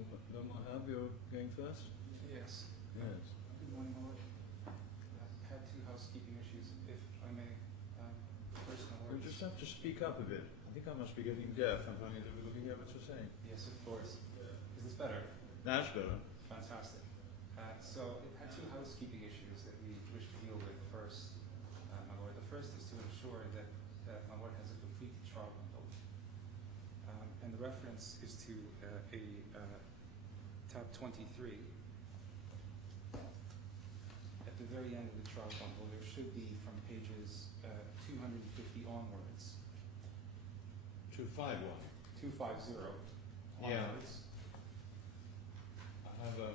Have you're going first? Yes. Yes. Good morning, my lord. I had two housekeeping issues, if I may. First, my lord. You just have to speak up a bit. I think I must be getting deaf and finding it difficult to hear what you're saying. Yes, of course. Is this better? That's better. Fantastic. So, I had two housekeeping issues that we wish to deal with first, my lord. The first is to ensure that my lord has a complete trial bundle. And the reference is to tab 23. At the very end of the trial bundle, there should be from pages 250 onwards. 251. 250 onwards. Yeah. I have a.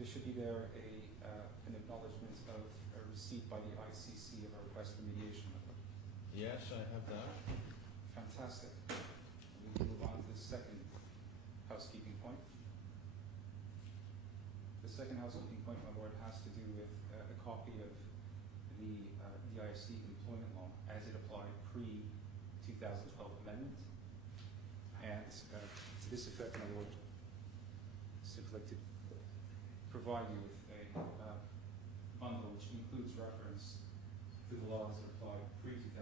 There should be there an acknowledgement of a receipt by the ICC of a request for mediation. Yes, I have that. Fantastic. We can move on to the second housekeeping point. The second housekeeping point, my lord, has to do with a copy of the DISC employment law as it applied pre-2012 amendment. And to this effect, my lord, simply like to provide you with a bundle which includes reference to the law as it applied pre-2012.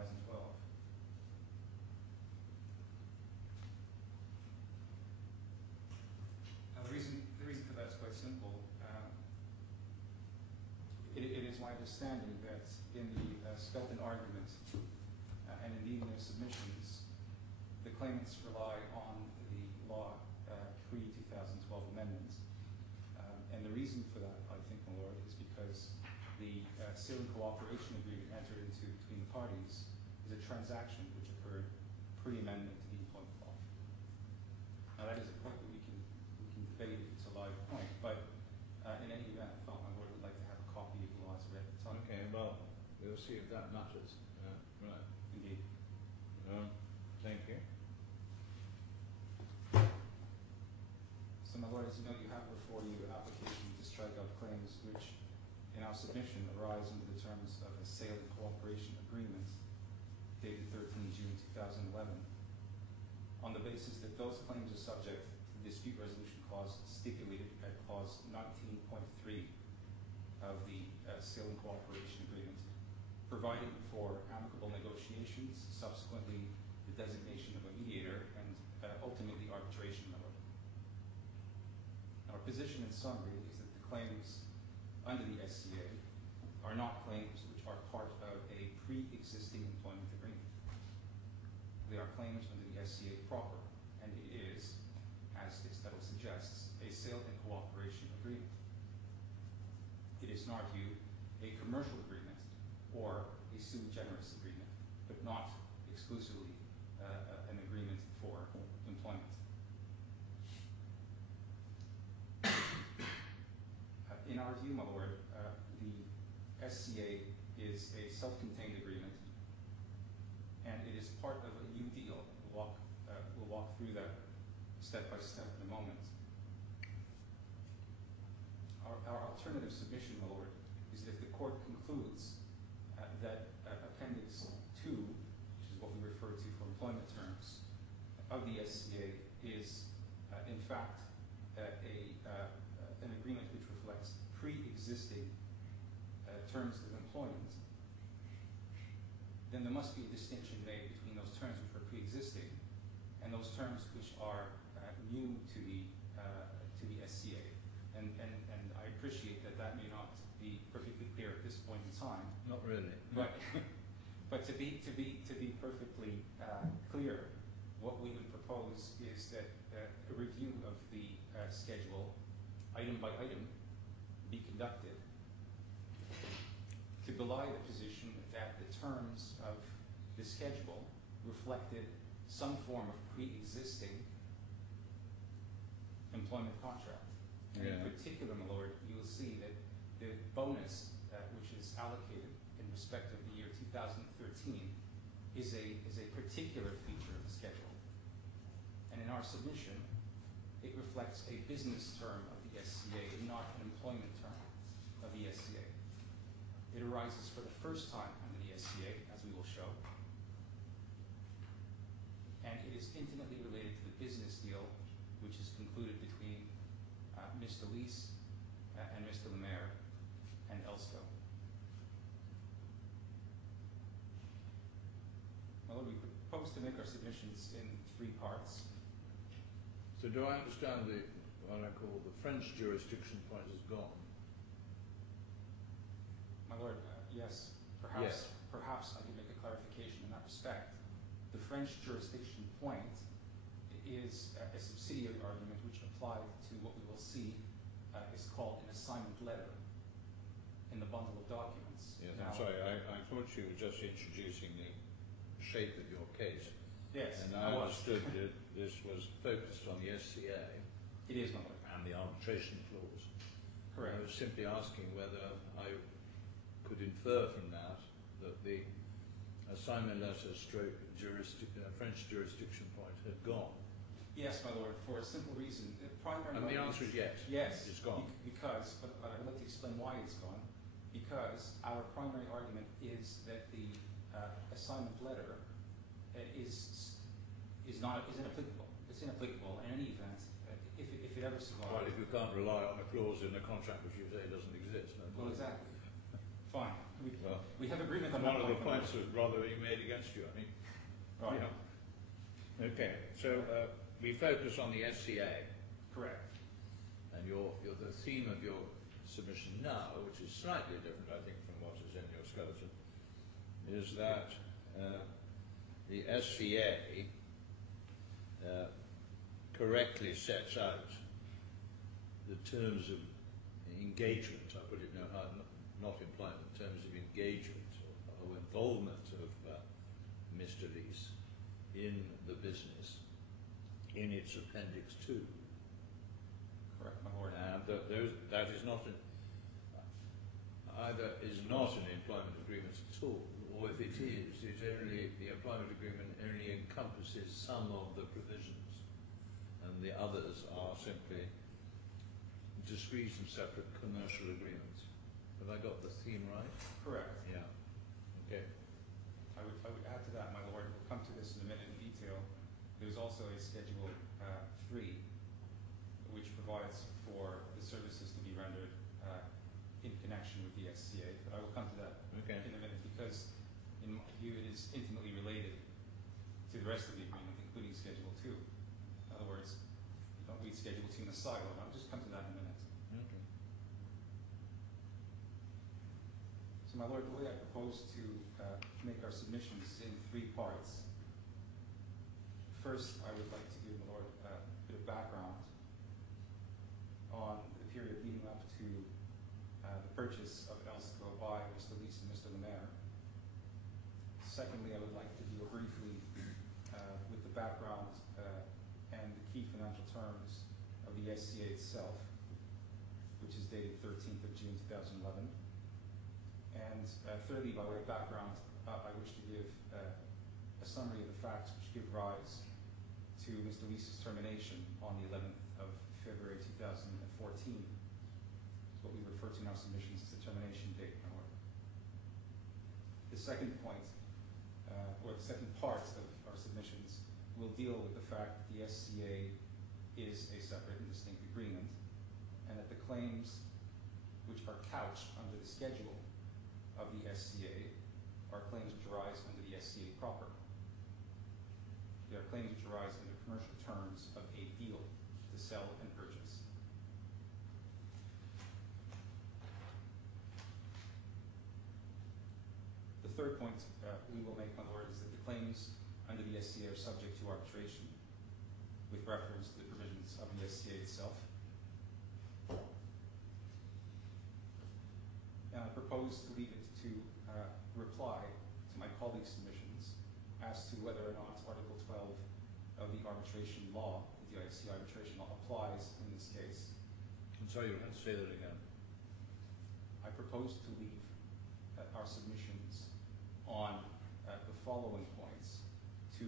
Now, the reason for that is quite simple. It is my understanding that in the Skelton argument, and indeed in their submissions, the claimants rely on the law pre-2012 amendment. And the reason for that, I think, my lord, is because the sale and cooperation agreement entered into between the parties is a transaction which occurred pre-amendment to the employment law. Now, that is a point that we can debate if it's a live point, but in any event, I thought my lord would like to have a copy of the law as read at the time. Okay, well, we'll see if that matters. Right. Indeed. Thank you. So, my lord, as you know, you have before you an application to strike out claims which, in our submission, arise under the terms of a sale and cooperation agreement dated 13 June 2011, on the basis that those claims are subject to the dispute resolution clause stipulated at clause 19.3 of the sale and cooperation agreement, providing for amicable negotiations, subsequently the designation of a mediator, and ultimately arbitration of it. Our position in summary is that the claims under the SCA are not claims which are part of a pre-existing employment agreement. They are claims under the SCA proper, and it is, as its title suggests, a sale and cooperation agreement. It is, in our view, a commercial agreement or a sui generis agreement, but not exclusively an agreement for employment. In our view, my lord, the SCA is a self-contained agreement, and it is part of a new deal. We'll walk through that step by step in a moment. Our alternative submission, my lord, is that if the court concludes that Appendix 2, which is what we refer to for employment terms, of the SCA is, in fact, an agreement which reflects pre-existing terms of employment, then there must be a distinction made between those terms which are pre-existing and those terms which are new to the SCA. And I appreciate that may not be perfectly clear at this point in time. Not really. But to be perfectly clear, what we would propose is that a review of the schedule, item by item, be conducted to belie the position that the terms of the schedule reflected some form of pre-existing employment contract. And in particular, my lord, you will see that the bonus which is allocated in respect of the year 2013 is a particular feature of the schedule. And in our submission, it reflects a business term of the SCA, not an employment term of the SCA. It arises for the first time under the SCA, as we will show, and it is intimately related to the business deal which is concluded between Mr. LYS and Mr. Lemaire and Elseco. Well, we propose to make our submissions in 3 parts. So do I understand what I call the French jurisdiction point is gone? My lord, yes, perhaps I could make a clarification in that respect. The French jurisdiction point is a subsidiary argument which applied to what we will see is called an assignment letter in the bundle of documents. Yes, now, I'm sorry, I thought you were just introducing the shape of your case. Yes, and I understood that this was focused on the SCA. It is, my lord. And the arbitration clause. Correct. I was simply asking whether I could infer from that that the assignment letter stroke French jurisdiction point had gone. Yes, my lord, for a simple reason. And the answer is yes. Yes. It's gone. Because, but I'd like to explain why it's gone. Because our primary argument is that the assignment letter isn't applicable. It's inapplicable in any event if it ever survives. Well, if you can't rely on a clause in the contract which you say doesn't exist. No. Well, exactly. Fine. We have agreement on one that. One of the points that rather being made against you, I mean. Right. Yeah. Okay. So we focus on the SCA. Correct. And the theme of your submission now, which is slightly different, I think, from what is in your skeleton, is that the SCA correctly sets out the terms of engagement. I put it not employment, terms of engagement or involvement of Mr. LYS in the business in its Appendix 2. Correct, my lord. And that is not either is not an employment agreement at all, or if it is, the employment agreement only encompasses some of the provisions, and the others are simply discrete and separate commercial agreements. Have I got the theme right? Correct. Yeah. Okay. I would add to that, my lord. We'll come to this in a minute in detail. There's also a Schedule 3, which provides for the services to be rendered in connection with the SCA. But I will come to that in a minute because, in my view, it is intimately related to the rest of the agreement, including Schedule 2. In other words, you don't read Schedule 2 in a silo. I'll just come to that in a minute. Okay. So, my lord, the way I propose to make our submissions in 3 parts. First, I would like to give my lord a bit of background on the period leading up to the purchase of Elseco by Mr. LYS and Mr. Lemaire. Secondly, I would like to deal briefly with the background and the key financial terms of the SCA itself, which is dated 13th of June 2011. And thirdly, by way of background, I wish to give a summary of the facts which give rise to Mr. LYS's termination on the 11th of February 2014. It's what we refer to in our submissions as the termination date, my lord. The second point, or the second part of our submissions, will deal with the fact that the SCA is a separate and distinct agreement, and that the claims which are couched under the schedule of the SCA are claims which arise under the SCA proper. They are claims which arise under commercial terms of a deal to sell and purchase. The third point we will make, my lord, is that the claims under the SCA are subject to arbitration with reference to the provisions of the SCA itself. And I propose to leave it to reply to my colleagues' submissions as to whether or not Article 12 of the arbitration law, the DIC arbitration law, applies in this case. I'm sorry, you have to say that again. I propose to leave our submissions on the following points to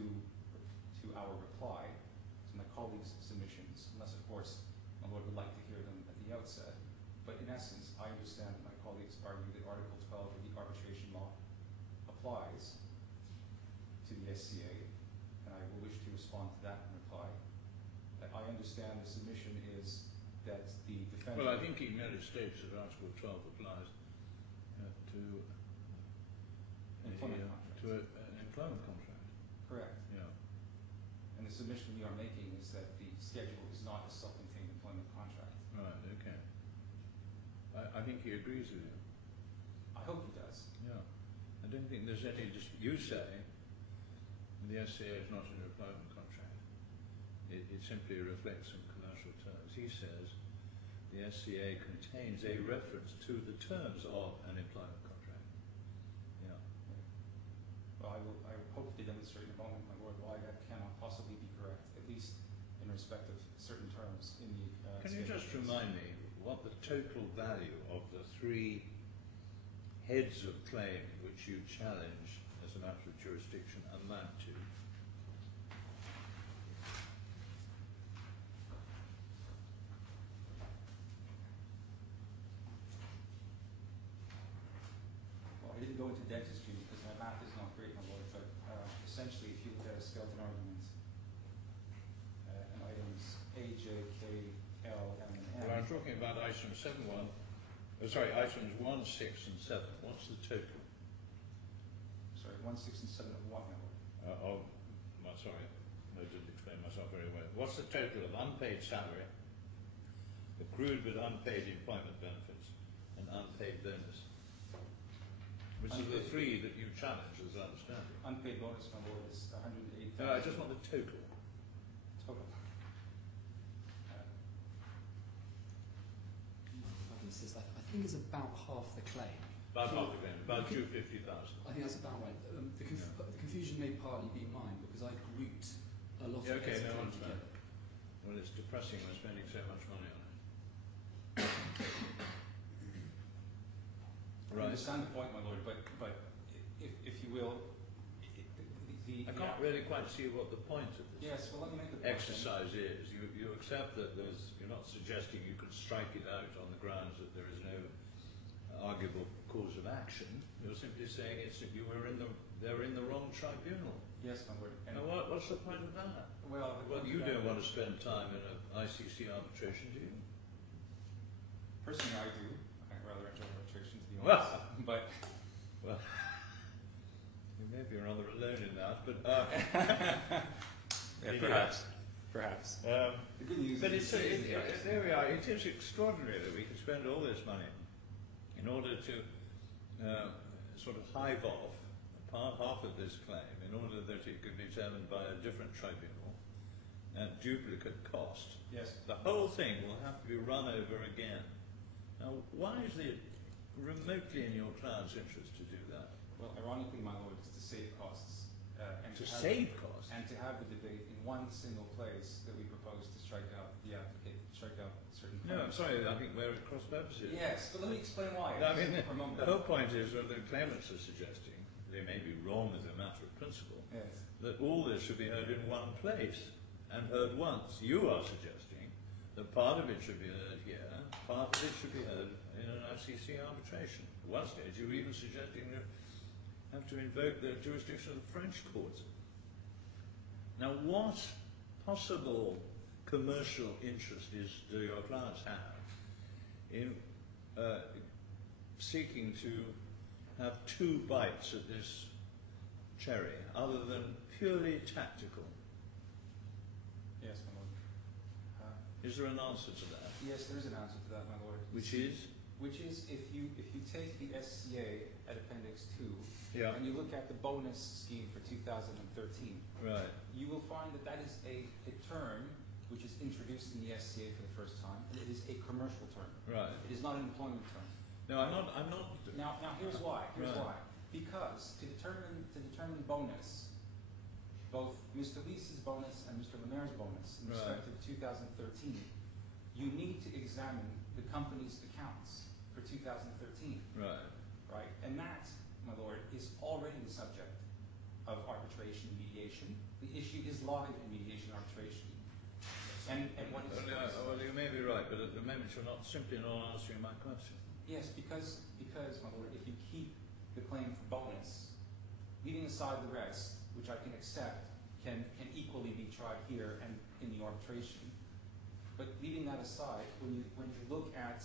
our reply to my colleagues' submissions, unless, of course, my lord would like to hear them at the outset. But in essence, I understand that my colleagues argue that Article 12 of the arbitration law applies to the SCA, and I will wish to respond to that in reply. I understand the submission is that the Well, I think he merely states that Article 12 applies to Employment contract. an employment contract. Correct. Yeah. And the submission we are making is that the schedule is not a self-contained employment contract. Right. Okay. I think he agrees with you. I hope he does. Yeah. I don't think there's any you say the SCA is not an employment contract. It simply reflects some commercial terms. He says the SCA contains a reference to the terms of an employment contract. Yeah. Well, I hope to demonstrate in a moment, my lord, why that cannot possibly be correct, at least in respect of certain terms in the Can you just remind me what the total value of the 3 heads of claim which you challenge as a matter of jurisdiction amount to? Well, I didn't go into dentistry because my math is not great, my lord, but essentially if you look at a skeleton argument and items A, J, K, L, M, and N. Well, I'm talking about items 7.1. Items 1, 6, and 7. What's the total? Sorry, 1, 6, and 7 of what, my lord? Sorry, I didn't explain myself very well. What's the total of unpaid salary, accrued but unpaid employment benefits, and unpaid bonus? Which are the 3 that you challenge, as I understand it. Unpaid bonus, my lord, is 108,000. No, I just want the total. Total. I think it's about half the claim. About half the claim, about 250,000. I think that's about right. The confusion may partly be mine because I grouped a lot of Okay, heads no, of I claim understand. together. Well, it's depressing we're spending so much money on it. I understand the point, my lord, but if you will, I can't really quite see what the point of this yes, well, let me make the point. exercise is. You accept that you're not suggesting you can strike it out on the grounds that there is no arguable cause of action. You're simply saying they're in the wrong tribunal. Yes, my lord. And Now, what's the point of that? well, You don't want to spend time in an ICC arbitration, do you? personally, I do. I rather enjoy arbitration, to be Well. honest. But You may be rather alone in that, but perhaps. The good news but is there we are. It is extraordinary that we can spend all this money in order to sort of hive off half of this claim in order that it could be determined by a different tribunal at duplicate cost. Yes. The whole thing will have to be run over again. Now, why is it remotely in your client's interest to do that? Well, ironically, my lord, it's to save costs. And To save costs? And to have the debate in one single place that we propose to strike out certain No, I'm claims. sorry, I think we're at cross purposes. Yes, but let me explain why. I mean, For a moment. the whole point is that the claimants are suggesting, they may be wrong as a matter of principle, Yes. that all this should be heard in one place and heard once. You are suggesting that part of it should be heard here, part of it should be heard in an ICC arbitration. At one stage, you were even suggesting you have to invoke the jurisdiction of the French courts. Now, what possible commercial interest do your clients have in seeking to have 2 bites at this cherry, other than purely tactical? Yes, my lord. Is there an answer to that? Yes, there is an answer to that, my lord. Which is? Which is if you take the SCA at Appendix 2 Yeah. and you look at the bonus scheme for 2013, Right. you will find that that is a term which is introduced in the SCA for the first time, and it is a commercial term. Right. It is not an employment term. No, I'm not. Now here's why. Here's Right. why. Because to determine bonus, both Mr. LYS's bonus and Mr. Lemaire's bonus in respect of 2013, you need to examine the company's accounts for 2013. Right. Right? And that, my lord, is already the subject of arbitration and mediation. The issue is live in mediation arbitration. And what is Well, you may be right, but at the moment you're not answering my question. Yes, because, my lord, if you keep the claim for bonus, leaving aside the rest, which I can accept, can equally be tried here and in the arbitration. But leaving that aside, when you look at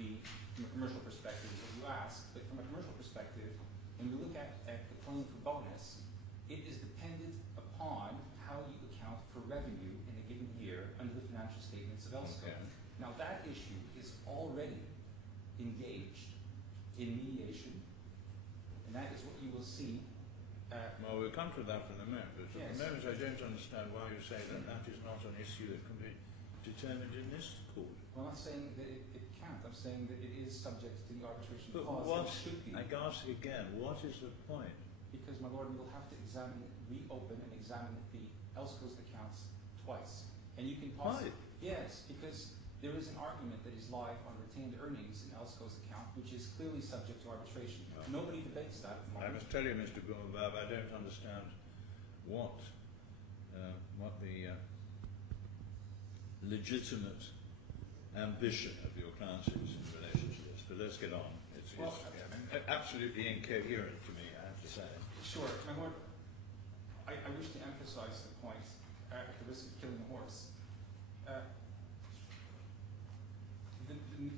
from a commercial perspective, what you asked, but from a commercial perspective, when you look at the claim for bonus, it is dependent upon how you account for revenue in a given year under the financial statements of Elseco. Okay. Now that issue is already engaged in mediation, and that is what you will see. Well, we'll come to that in a minute, but at Yes. the moment I don't understand why you say that that is not an issue that can be determined in this court. Well, I'm not saying that it can't. I'm saying that it is subject to the arbitration But clause. what, And it should be. I ask again, what is the point? Because, my lord, we will have to reopen and examine the Elseco's accounts twice. And you can possibly... Yes, because there is an argument that is live on retained earnings in Elseco's account, which is clearly subject to arbitration. No. Nobody debates that at the I moment. must tell you, Mr. Gumabab, I don't understand what the legitimate ambition of your clients is in relation to this. But let's get on. It's absolutely incoherent to me, I have to say. Sure. My lord, I wish to emphasize the point, at the risk of killing a horse. The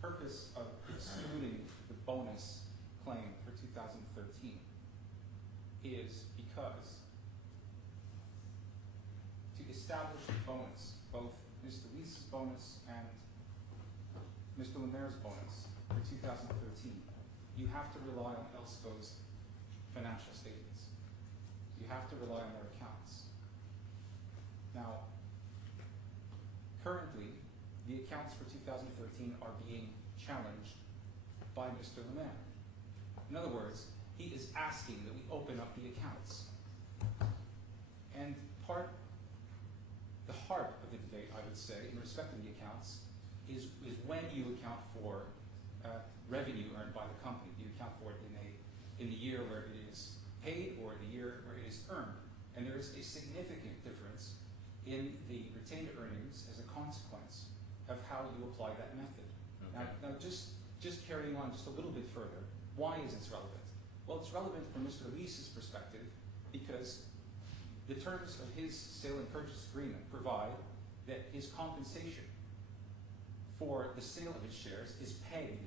purpose of excluding the bonus claim for 2013 is because to establish the bonus, both Mr. LYS's bonus and Mr. Lemaire's bonus for 2013, you have to rely on Elseco's financial statements. You have to rely on their accounts. Now, currently, the accounts for 2013 are being challenged by Mr. Lemaire. In other words, he is asking that we open up the accounts. And the heart of the debate, I would say, in respect of the accounts, is when you account for revenue earned by the company. Do you account for it in the year where it is paid or the year where it is earned? And there is a significant difference in the retained earnings as a consequence of how you apply that method. Okay. Now just carrying on just a little bit further, why is this relevant? Well, it's relevant from Mr. LYS's perspective because the terms of his sale and purchase agreement provide that his compensation for the sale of his shares is pegged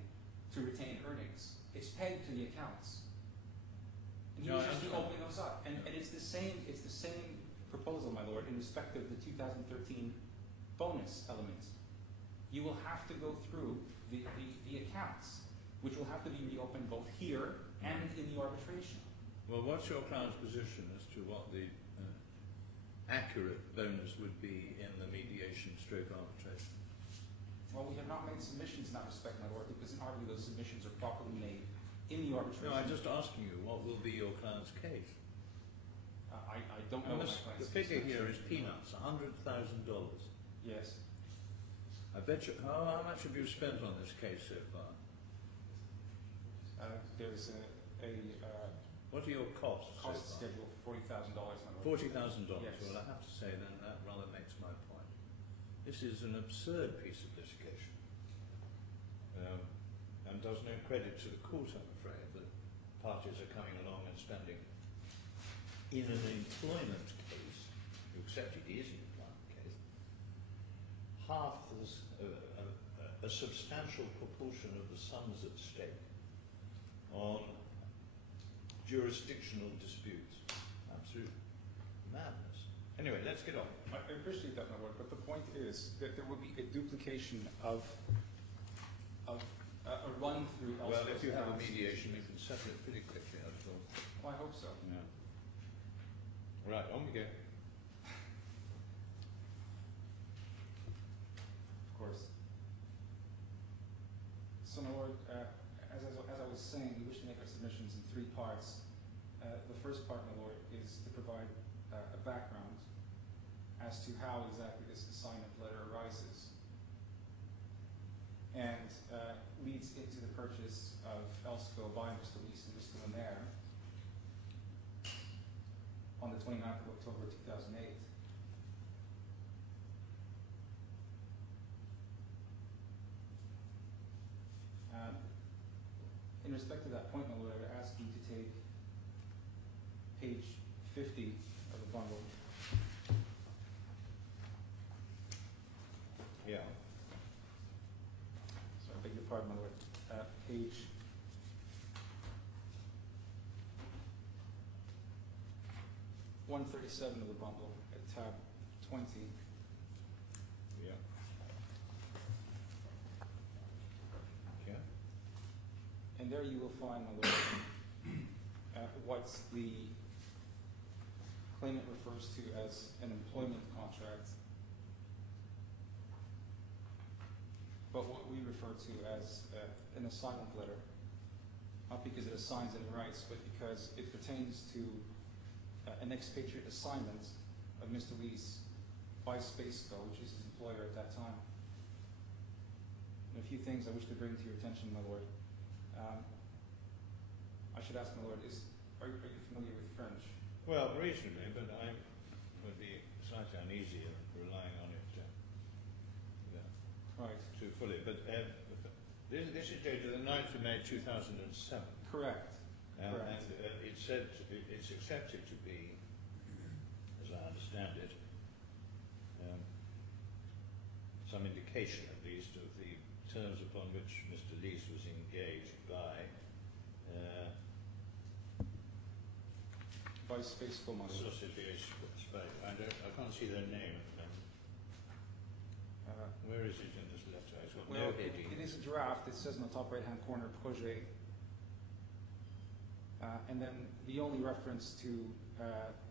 to retained earnings. It's pegged to the accounts. And he was just opening those up. And it's the same proposal, my lord, in respect of the 2013 bonus element. You will have to go through the accounts, which will have to be reopened both here and in the arbitration. Well, what's your client's position as to what the accurate bonus would be in the mediation stroke arbitration? Well, we have not made submissions in that respect, my lord, because in our view those submissions are properly made in the arbitration. No, I'm just asking you, what will be your client's case? I don't know. The figure here is peanuts, $100,000. Yes. I bet you, how much have you spent on this case so far? There's What are your costs cost so far? schedule for $40,000, my lord. $40,000. Yes. Well, I have to say then that rather makes my point. This is an absurd piece of litigation, and does no credit to the court, I'm afraid, that parties are coming along and spending in an employment case, you accept it is an employment case, half a substantial proportion of the sums at stake on jurisdictional disputes. Absolute madness. Anyway, let's get on. I appreciate that, my lord, but the point is that there will be a duplication of a run through. Well, if you have a mediation, you can settle it pretty quickly, I thought. Well, I hope so. Yeah. Right, on we go. Of course. So, my lord, as I was saying, we wish to make our submissions in three parts. The first part, my lord, is to provide a background as to how exactly this assignment letter arises and leads into the purchase of Elseco by Mr. LYS and Mr. Lemaire on the 29th of October 2008. In respect to that point, my lord, I would ask you to take page 50 of the bundle. pardon, my lord. Page 137 of the bundle at tab 20. Yeah. Okay. And there you will find, my lord, what the claimant refers to as an employment contract, but what we refer to as an assignment letter, not because it assigns any rights, but because it pertains to an expatriate assignment of Mr. LYS by Spaceco, which is his employer at that time. And a few things I wish to bring to your attention, my lord. I should ask, my lord, are you familiar with French? Well, reasonably, but I would be slightly uneasy relying on it Right. too fully. But this is dated the 9th of May 2007. Correct. And Correct. it said it's accepted to be, as I understand it, some indication at least of the terms upon which Mr. LYS was engaged by Spaceco, my lord. Société Space. I can't see their name at the moment. Where is it in this letter? It's got Well, no heading. it is a draft. It says in the top right-hand corner, projet. And then the only reference to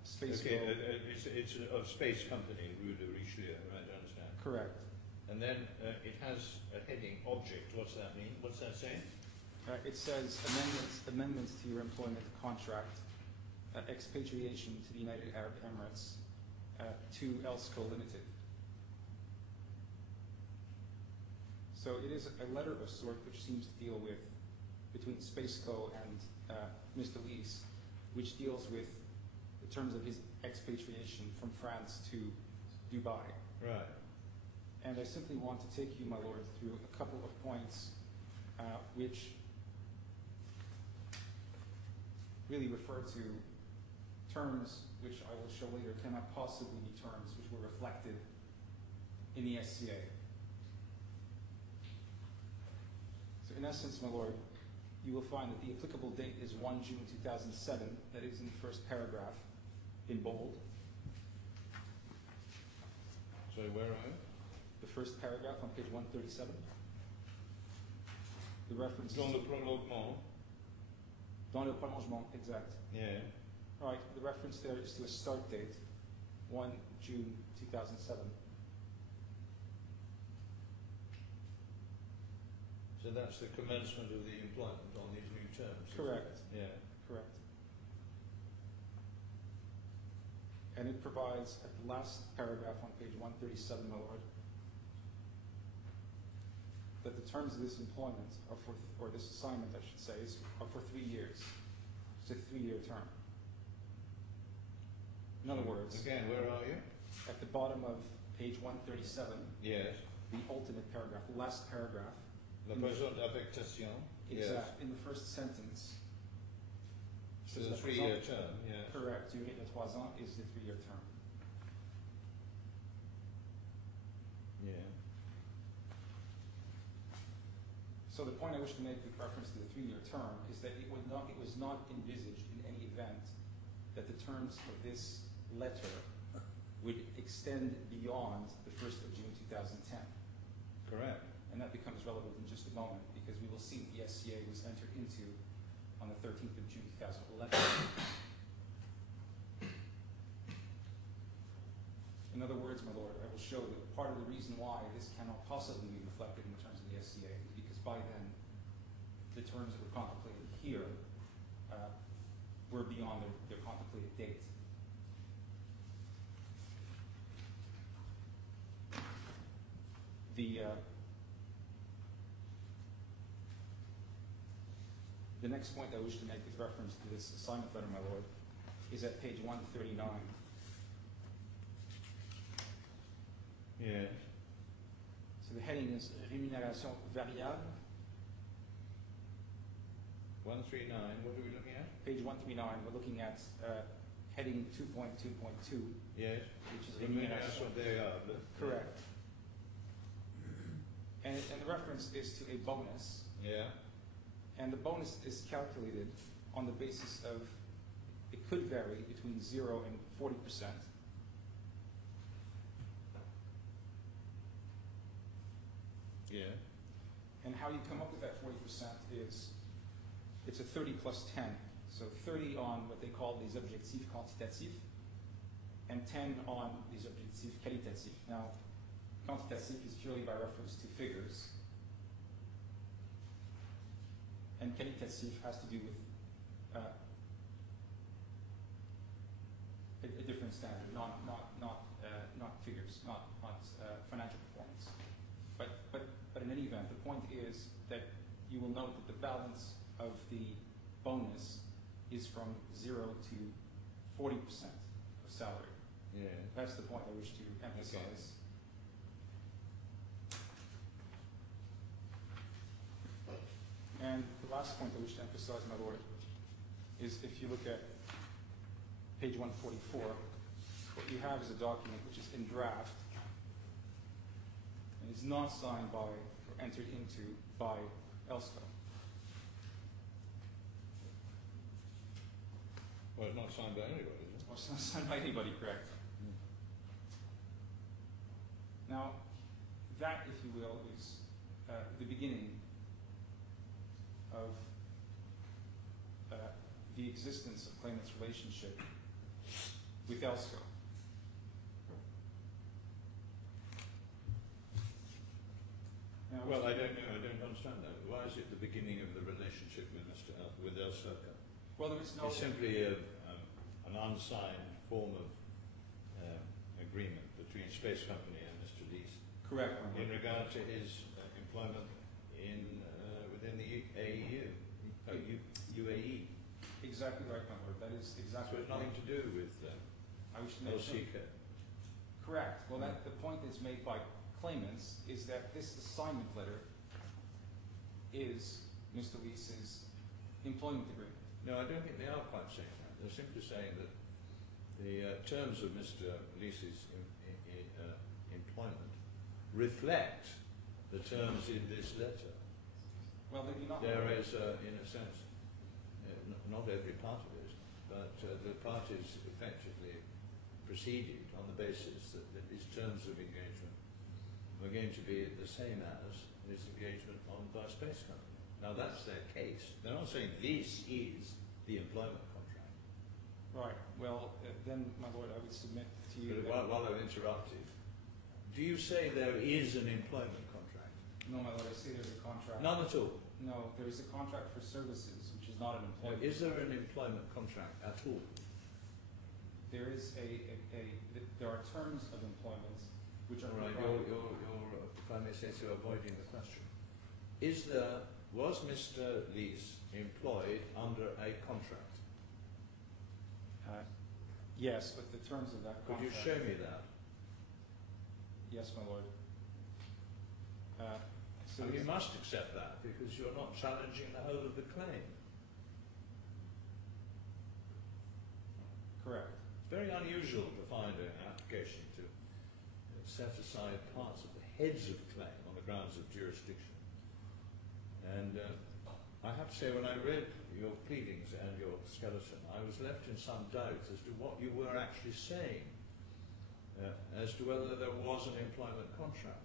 Spaceco. Okay, it's of Space Company, Rue de Richelieu, right, I understand. Correct. And then it has a heading, object. What's that mean? What's that saying? It says amendments to your employment contract, expatriation to the United Arab Emirates, to Elseco Limited. So it is a letter of sort which seems to deal with between Spaceco and Mr. LYS, which deals with the terms of his expatriation from France to Dubai. Right. And I simply want to take you, my lord, through a couple of points which really refer to terms which I will show later cannot possibly be terms which were reflected in the SCA. So in essence, my lord, you will find that the applicable date is 1 June 2007. That is in the first paragraph in bold. Sorry, where are you? The first paragraph on page 137. The reference Dans le is prolongement. dans le prolongement, exact. Yeah. Right, the reference there is to a start date, 1 June 2007. So that's the commencement of the employment on these new terms. Correct. Yeah. Correct. And it provides, at the last paragraph on page 137, my lord, that the terms of this employment are for, or this assignment, I should say, are for 3 years. It's a 3-year term. In other words, Again, where are you? at the bottom of page 137, Yes. the ultimate paragraph, the last paragraph, La présente affectation. exact, in the first sentence. So says the la 3-year présente- term, yes. Correct. Durée de 3 ans is the 3-year term. Yeah. So the point I wish to make with reference to the 3-year term is that it was not envisaged in any event that the terms of this letter would extend beyond the 1st of June 2010. Correct. And that becomes relevant in just a moment because we will see the SCA was entered into on the 13th of June 2011. In other words, my lord, I will show that part of the reason why this cannot possibly be reflected in the terms of the SCA is because by then the terms that were contemplated here were beyond their contemplated date. The next point I wish to make with reference to this assignment letter, my lord, is at page 139. Yes. So the heading is Rémunération variable. 139, what are we looking at? Page 139, we're looking at heading 2.2.2, Yes. which is Rémunération variable. Correct. And it and the reference is to a bonus, Yeah. and the bonus is calculated on the basis of, it could vary between 0 and 40%. Yeah. And how you come up with that 40% is, it's a 30 plus 10. So 30 on what they call les objectifs quantitatifs, and 10 on les objectifs qualitatifs. Now, quantitatif is purely by reference to figures, and qualitatif has to do with a different standard, not figures, not financial performance. But in any event, the point is that you will note that the balance of the bonus is from 0 to 40% of salary. Yeah. That's the point I wish to emphasize. And the last point I wish to emphasize, my lord, is if you look at page 144, what you have is a document which is in draft and is not signed by or entered into by Elseco. Well, it's not signed by anybody, is it? Or it's not signed by anybody, correct? Now, that, if you will, is the beginning of the existence of claimant's relationship with Elseco. Now, Well, I don't know. I don't understand that. Why is it the beginning of the relationship with Elseco? well, there is no. It's simply an unsigned form of agreement between Space Company and Mr. Lees Correct. in regard to his employment within the AEU, UAE. Exactly right, my lord. That is So exactly it's nothing to do with I wish to make sure. Elseco. Correct. Well, the point that's made by claimants is that this assignment letter is Mr. Lee's employment agreement. No, I don't think they are quite saying that. They're simply saying that the terms of Mr. Lee's employment reflect the terms in this letter. Well, they do not. There is, in a sense, not every part of it, but the parties effectively proceeded on the basis that his terms of engagement were going to be the same as this engagement on by Space Company. Now that's their case. They're not saying this is the employment contract. Right. Well, then, my lord, I would submit to you. But while I've interrupted, do you say there is an employment contract? No, my lord, I say there's a contract. None at all. No, there is a contract for services, which is not an employment. Is there an employment contract at all? There is there are terms of employment which are All right, provided. you're, if I may say so, avoiding the question. Was Mr. Lees employed under a contract? Yes, but the terms of that Could you contract. show me that? Yes, my lord. So And you yes, must accept that because you're not challenging the whole of the claim. correct. It's very unusual to find an application to set aside parts of the heads of claim on the grounds of jurisdiction. And I have to say, when I read your pleadings and your skeleton, I was left in some doubt as to what you were actually saying, as to whether there was an employment contract.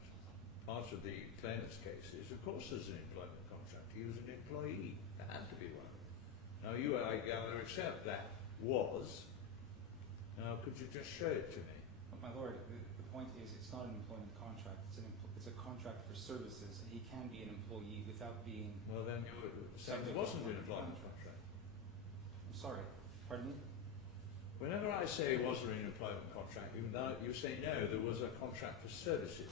Part of the claimant's case is, of course, there's an employment contract. He was an employee. There had to be one. Now, you, I gather, accept that was. Now, could you just show it to me? But my lord, the point is, it's not an employment contract. It's a contract for services, and he can be an employee without being. Well, then you were saying there wasn't an employment contract. I'm sorry. Pardon me. Whenever I say it wasn't an employment contract, you say no, there was a contract for services,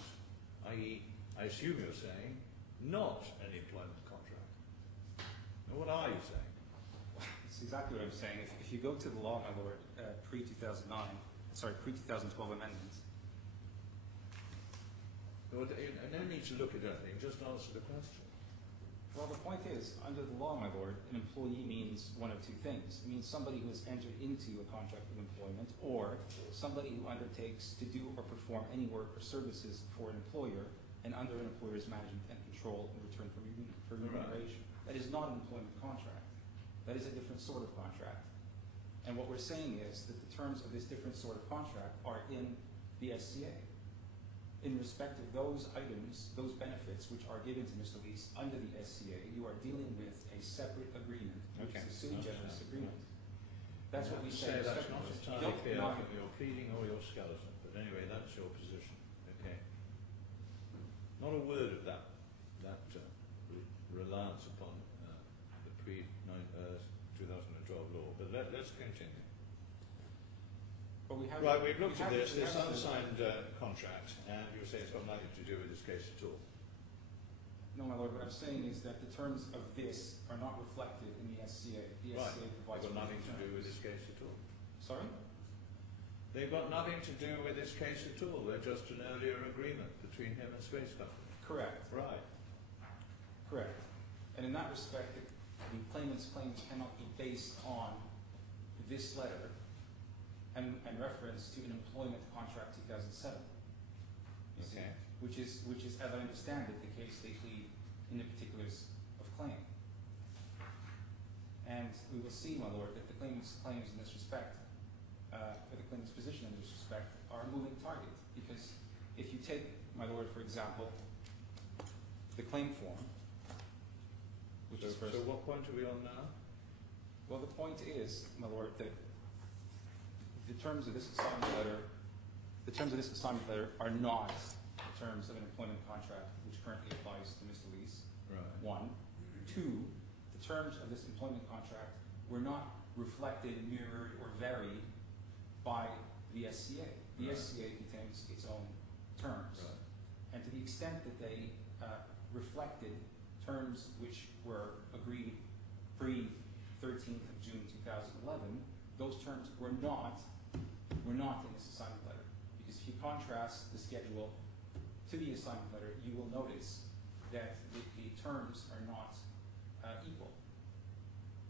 i.e., I assume you're saying not an employment contract. Now, what are you saying? That's exactly what I'm saying. If you go to the law, my lord, pre-2012 amendments. Well, no need to look at anything, just answer the question. Well, the point is, under the law, my lord, an employee means one of two things. It means somebody who has entered into a contract of employment, or somebody who undertakes to do or perform any work or services for an employer and under an employer's management and control in return for remuneration. That is not an employment contract. That is a different sort of contract. And what we're saying is that the terms of this different sort of contract are in the SCA. In respect of those items, those benefits which are given to Mr. LYS under the SCA, you are dealing with a separate agreement, which is a sui generis agreement. That's what we say. That's not entirely clear from your pleading or your skeleton, but anyway, that's your position. Okay. Not a word of that reliance upon the pre-2012 law, but let's continue. But we have, right, we've looked at this unsigned contract, and you say it's got nothing to do with this case at all. No, my lord, what I'm saying is that the terms of this are not reflected in the SCA. The SCA provides they've got nothing to do with this case at all. Sorry? They've got nothing to do with this case at all. They're just an earlier agreement between him and Space Company. Correct. Right. Correct. And in that respect, the claimant's claims cannot be based on this letter and reference to an employment contract 2007. Okay. Which is, as I understand it, the case they plead in the particulars of claim. And we will see, my lord, that the claimant's claims in this respect, or the claimant's position in this respect, are a moving target. Because if you take, my lord, for example, the claim form, which is first. So what point are we on now? Well, the point is, my lord, that the terms of this assignment letter are not the terms of an employment contract which currently applies to Mr. LYS. Right. 1. 2, the terms of this employment contract were not reflected, mirrored, or varied by the SCA. The SCA contains its own terms. Right. And to the extent that they reflected terms which were agreed pre-13th of June 2011, those terms were not in this assignment letter. Because if you contrast the schedule to the assignment letter, you will notice that the terms are not equal.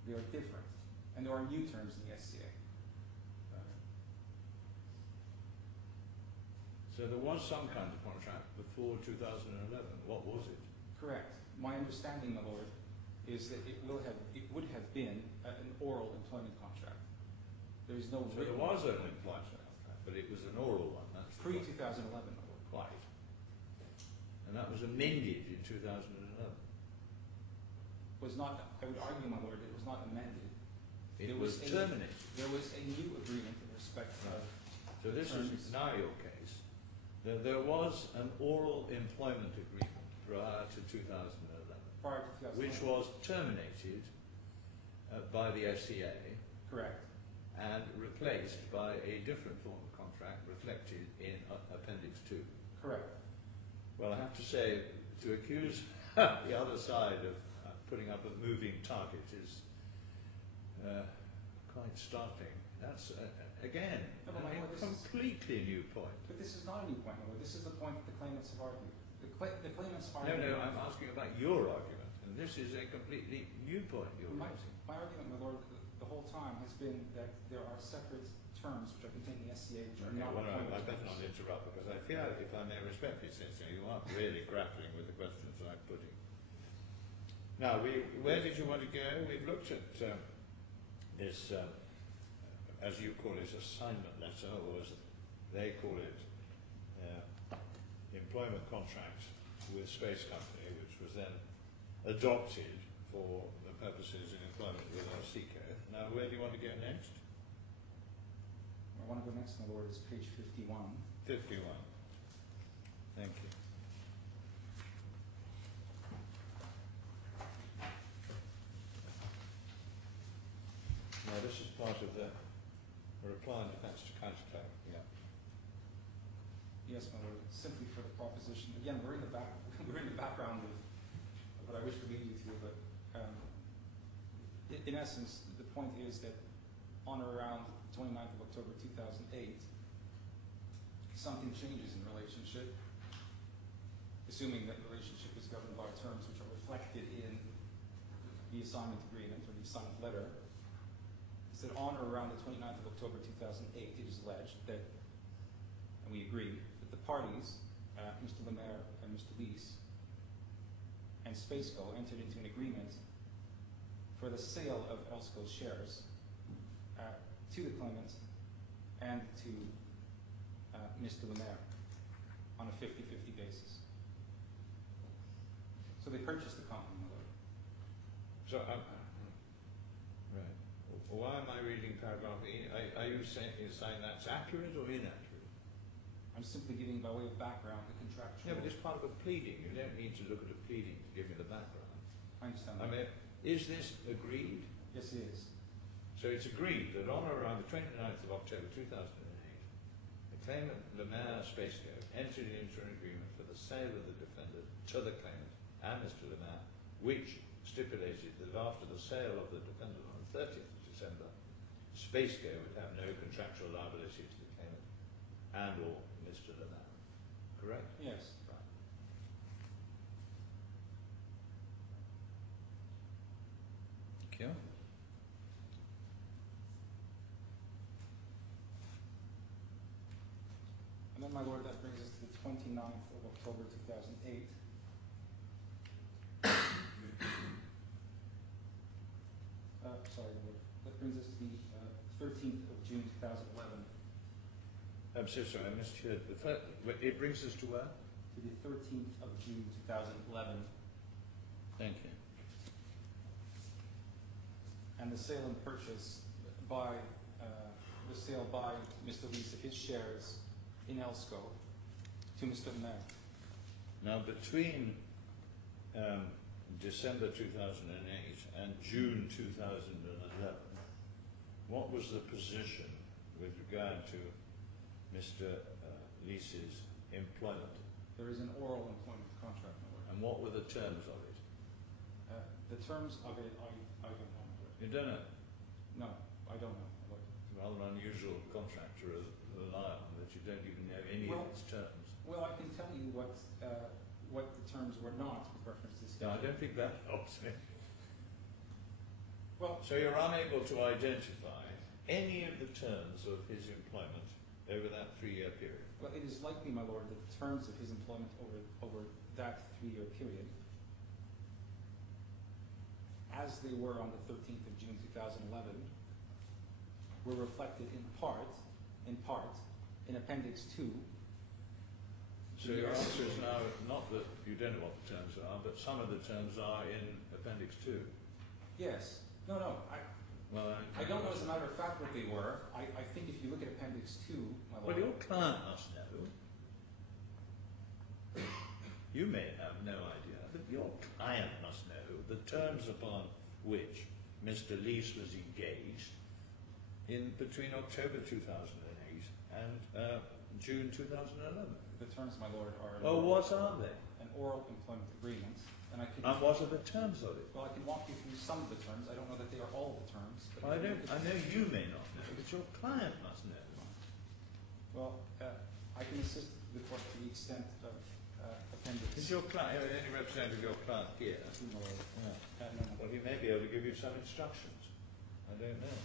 They are different. And there are new terms in the SCA. So there was some kind of contract before 2011. What was it? Correct. My understanding, my lord, is that it would have been an oral employment contract. There is no. So there was an employment contract, but it was an oral one. That's pre-2011, my lord. Quite. And that was amended in 2011. Was not. I would argue, my lord, it was not amended. It was terminated. There was a new agreement in respect of. So this is now your case. There was an oral employment agreement prior to 2011. Prior to 2011. Which was terminated by the SCA. Correct. And replaced by a different form of contract reflected in Appendix 2. Correct. Well, I have to say, to accuse the other side of putting up a moving target is quite startling. That's, again, a completely new point. But this is not a new point, my lord. This is the point that the claimants have argued. The claimants argue. No, I'm asking about your argument. And this is a completely new point you're raising. My argument, my lord, the whole time has been that there are separate terms which are contained in the SCA which are not. Well, I better not interrupt because I fear, if I may respectfully say so, you aren't really grappling with the questions I'm putting. Now, where did you want to go? We've looked at this, as you call it, assignment letter, or as they call it, employment contract with Space Company, which was then adopted for the purposes of employment with Elseco. Now, where do you want to go next? I want to go next, my lord, is page 51. 51. Thank you. Now, this is part of the reply and defence to counterclaim. Yeah. Yes, my lord. Simply for the proposition. Again, we're in the background of what I wish to lead you to, but in essence, the point is that on or around 29th of October 2008, something changes in relationship, assuming that relationship is governed by terms which are reflected in the assignment agreement or the assignment letter. Is that on or around the 29th of October 2008, it is alleged that, and we agree, that the parties, Mr. Lemaire and Mr. LYS and Spaceco entered into an agreement for the sale of Elseco shares to the claimant and to Mr. Lemaire on a 50-50 basis. So they purchased the company, my lord. So, right. Why am I reading paragraph E? Are you saying that's accurate or inaccurate? I'm simply giving, by way of background, the contractual... Yeah, but it's part of a pleading. You don't need to look at a pleading to give me the background. I understand I that. mean, is this agreed? Yes, it is. So it's agreed that on or around the 29th of October 2008, the claimant, Lemaire Spaceco, entered into an agreement for the sale of the defendant to the claimant and Mr. Lemaire, which stipulated that after the sale of the defendant on the 30th of December, Spaceco would have no contractual liability to the claimant and or Mr. Lemaire. Correct? Yes. Right. Thank you. And then, my lord, that brings us to the 29th of October 2008. Sorry, my lord. That brings us to the 13th of June 2011. I'm so sorry, I misheard. It brings us to where? To the 13th of June 2011. Thank you. And the sale and purchase by Mr. LYS of his shares in Elseco to Mr. Lemaire. Now, between December 2008 and June 2011, what was the position with regard to Mr. LYS's employment? There is an oral employment contract, my lord. And what were the terms of it? The terms of it, I don't know, my lord. You don't know? No, I don't know, my lord. It's a rather unusual contract to rely on, that you don't even know any of its terms. Well, I can tell you what the terms were not with reference to this. No, I don't think that helps me. Well, So you're unable to identify any of the terms of his employment over that 3-year period? well, it is likely, my lord, that the terms of his employment over that 3-year period, as they were on the 13th of June 2011, were reflected in part in Appendix 2. So your answer is now not that you don't know what the terms are, but some of the terms are in Appendix 2. Yes. No, I don't know as a matter of fact what they were. I think if you look at Appendix 2, my lord... Well, your client must know. You may have no idea, but your client must know the terms upon which Mr. LYS was engaged in between October 2008 and June 2011. The terms, my lord, are... Oh, what are they? An oral employment agreement. And what are the terms of it? Well, I can walk you through some of the terms. I don't know that they are all the terms. But I know you may not know, but your client must know. Well, I can assist the court to the extent of Appendix... Is your client, any representative of your client here? No. No. Well, he may be able to give you some instructions. I don't know.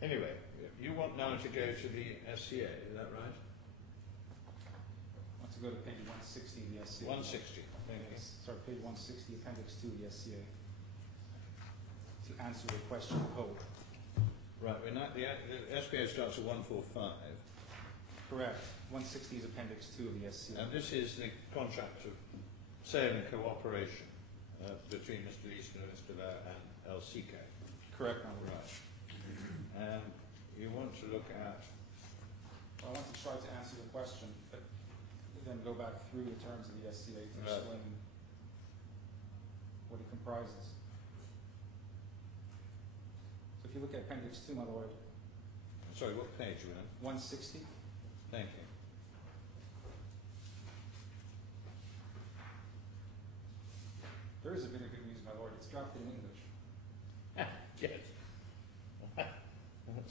Anyway, you want now to go to the SCA, is that right? I want to go to page 160 of the SCA. 160, thank you. Sorry, page 160, Appendix 2 of the SCA. To answer your question, I hope. Right, the SPA starts at 145. Correct. 160 is Appendix 2 of the SCA. And this is the contract of sale and cooperation between Mr. LYS and Mr. Lair and Elseco. Correct, my lord. Right. And you want to look at... I want to try to answer the question, but then go back through the terms of the SCA to explain what it comprises. So if you look at Appendix 2, my lord. Sorry, what page are you on? 160. Thank you. There is a bit of good news, my lord. It's drafted in English. Yes.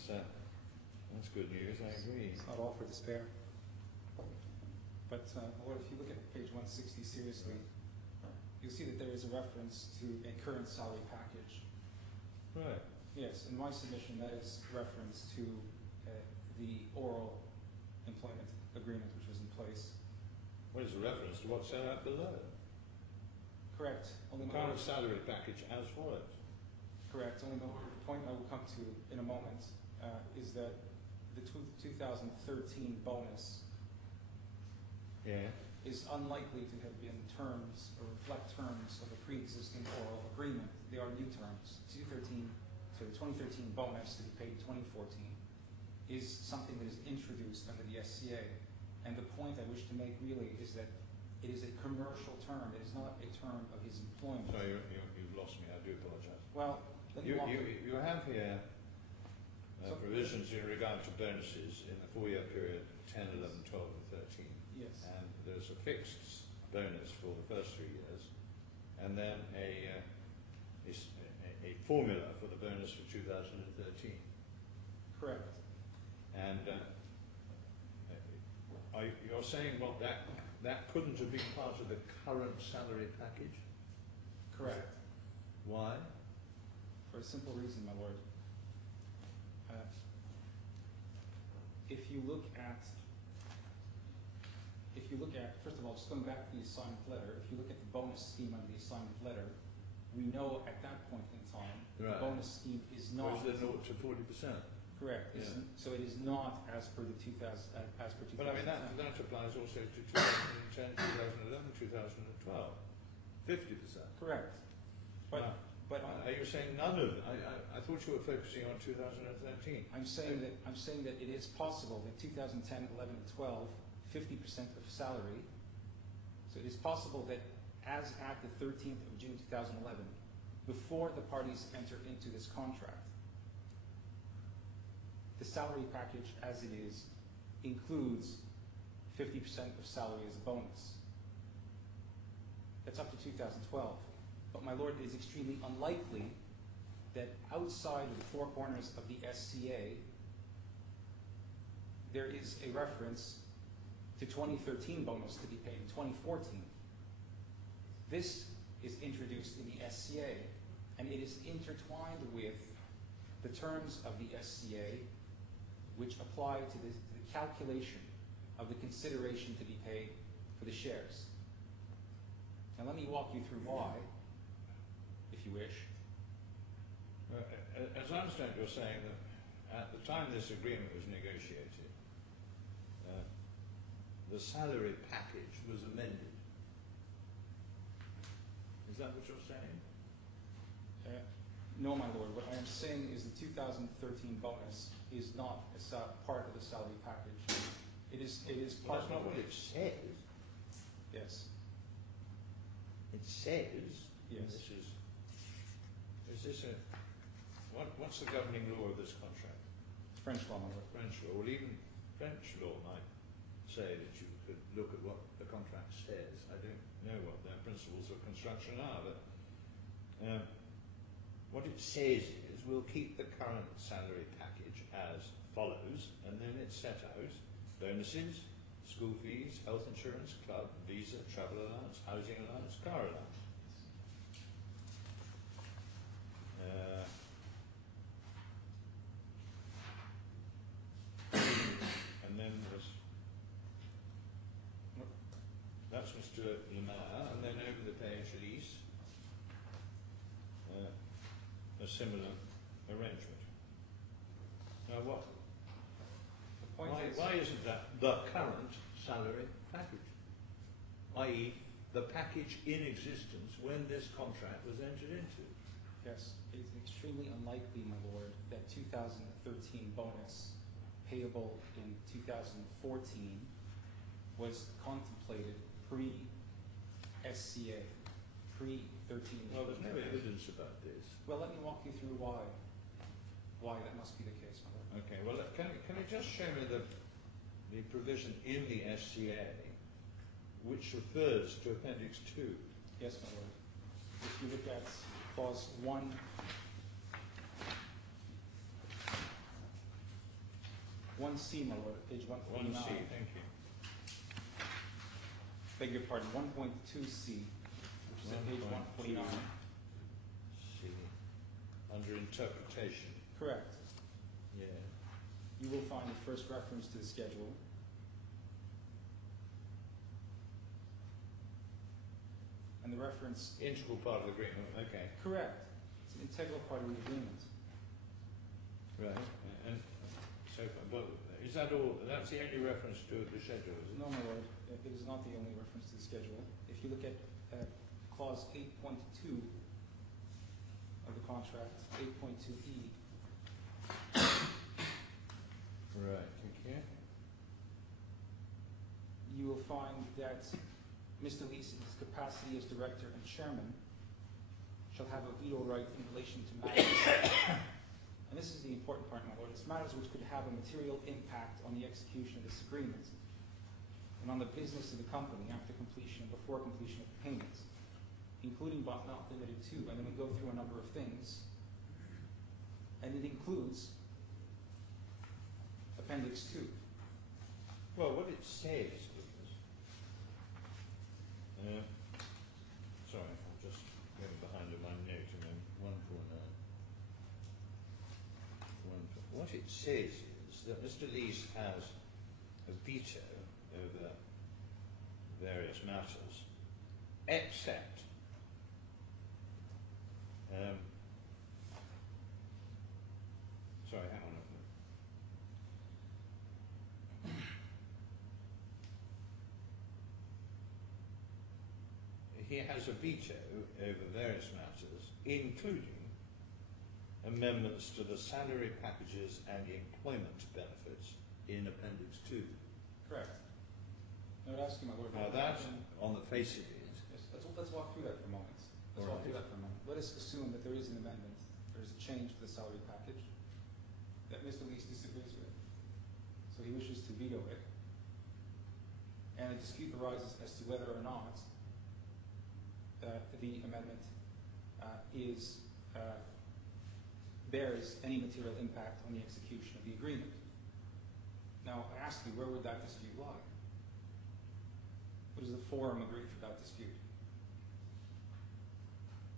That's good news, I agree. It's not all for despair. But, my lord, if you look at page 160 seriously, you'll see that there is a reference to a current salary package. Right. Yes, in my submission, that is reference to the oral employment agreement which was in place. What is the reference to what's set out below? Correct. Only The my current lord, salary package as follows. correct. Only my lord, the point I will come to in a moment is that the 2013 bonus Yeah. is unlikely to have been terms or reflect terms of a pre-existing oral agreement. They are new terms. The 2013 bonus to be paid in 2014 is something that is introduced under the SCA. And the point I wish to make really is that it is a commercial term. It is not a term of his employment. Sorry, you've lost me. I do apologise. Well, let me walk You have here So- provisions in regard to bonuses in the 4-year period, 10, 11, 12 and 13. Yes. And there's a fixed bonus for the first 3 years, and then a formula for the bonus for 2013. Correct. And you're saying what that couldn't have been part of the current salary package? Correct. Why? For a simple reason, my lord. If you look at, first of all, just going back to the assignment letter, if you look at the bonus scheme under the assignment letter, we know at that point in time Right. the bonus scheme is not. Was there 0 to 40%? Correct. Yeah. So it is not as per the 2000. But I mean, that applies also to 2010, 2011, 2012. 50%. Correct. But Now, but are you saying none of them? I thought you were focusing on 2013. I'm saying that it is possible that 2010, 11, and 12, 50% of salary. So it is possible that as at the 13th of June 2011, before the parties enter into this contract, the salary package as it is includes 50% of salary as a bonus. That's up to 2012. But my lord, it is extremely unlikely that outside of the four corners of the SCA, there is a reference to 2013 bonus to be paid in 2014. This is introduced in the SCA, and it is intertwined with the terms of the SCA, which apply to the calculation of the consideration to be paid for the shares. Now let me walk you through why, if you wish. As I understand, you're saying that at the time this agreement was negotiated, the salary package was amended. Is that what you're saying? No, my lord. What I am saying is the 2013 bonus is not a part of the salary package. It is Well, part. that's not what it says. Yes. It says. Yes. Is this a? What's the governing law of this contract? French law, my lord. French law. Well, even French law might say that you could look at what the contract says. I don't know what their principles of construction are, but what it says is we'll keep the current salary package as follows, and then it's set out bonuses, school fees, health insurance, club, visa, travel allowance, housing allowance, car allowance. And then that's Mr. Lemar, and then over the page, LYS, a similar arrangement. Now what? The point is, Why isn't that the current salary package? I.e. the package in existence when this contract was entered into? yes, it is extremely unlikely, my lord, that 2013 bonus payable in 2014 was contemplated pre-SCA, pre-13. Well, there's no evidence about this. Well, let me walk you through why that must be the case, my lord. Okay, well, can you just show me the provision in the SCA which refers to Appendix 2? Yes, my lord. If you look at clause 1, C, my lord, page 149. 1C, thank you. Beg your pardon, 1.2C, which is at page 149. C, under interpretation. Correct. Yeah. You will find the first reference to the schedule. and the reference, Integral part of the agreement, okay. correct, it's an integral part of the agreement. Right. And so, but is that all, that's the only reference to the schedule, is it? No, my lord, it is not the only reference to the schedule. If you look at clause 8.2 of the contract, 8.2E, Right, thank you. you will find that Mr. Lees, in his capacity as director and chairman, shall have a veto right in relation to matters, and this is the important part, my lord, it's matters which could have a material impact on the execution of this agreement and on the business of the company after completion and before completion of payments, including but not limited to, and then we go through a number of things, and it includes Appendix 2. Well, what it says is, sorry, I'm just going behind on my note and then 149. What it says is that Mr. Lees has a veto over various matters, except sorry, hang on a minute. He has a veto over various matters, including amendments to the salary packages and employment benefits in Appendix 2. Correct. Now, I'd ask you, my lord. Now that, on the face of it, Yes, let's walk through that for a moment. Let's walk through that for a moment. Let us assume that there is an amendment, there is a change to the salary package that Mr. Lees disagrees with. So he wishes to veto it. And a dispute arises as to whether or not the amendment bears any material impact on the execution of the agreement. Now, I ask you, where would that dispute lie? What is the forum agreed for that dispute?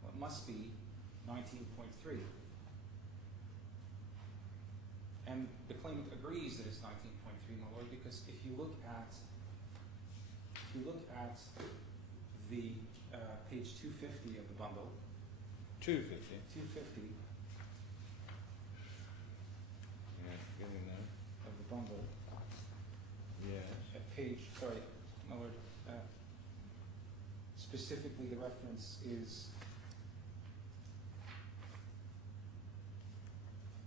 Well, it must be 19.3. And the claimant agrees that it's 19.3, my lord, because if you look at the page 250 of the bundle, 250. 250 Yeah, getting there. of the bundle, Yes. at page, sorry, my lord, specifically the reference is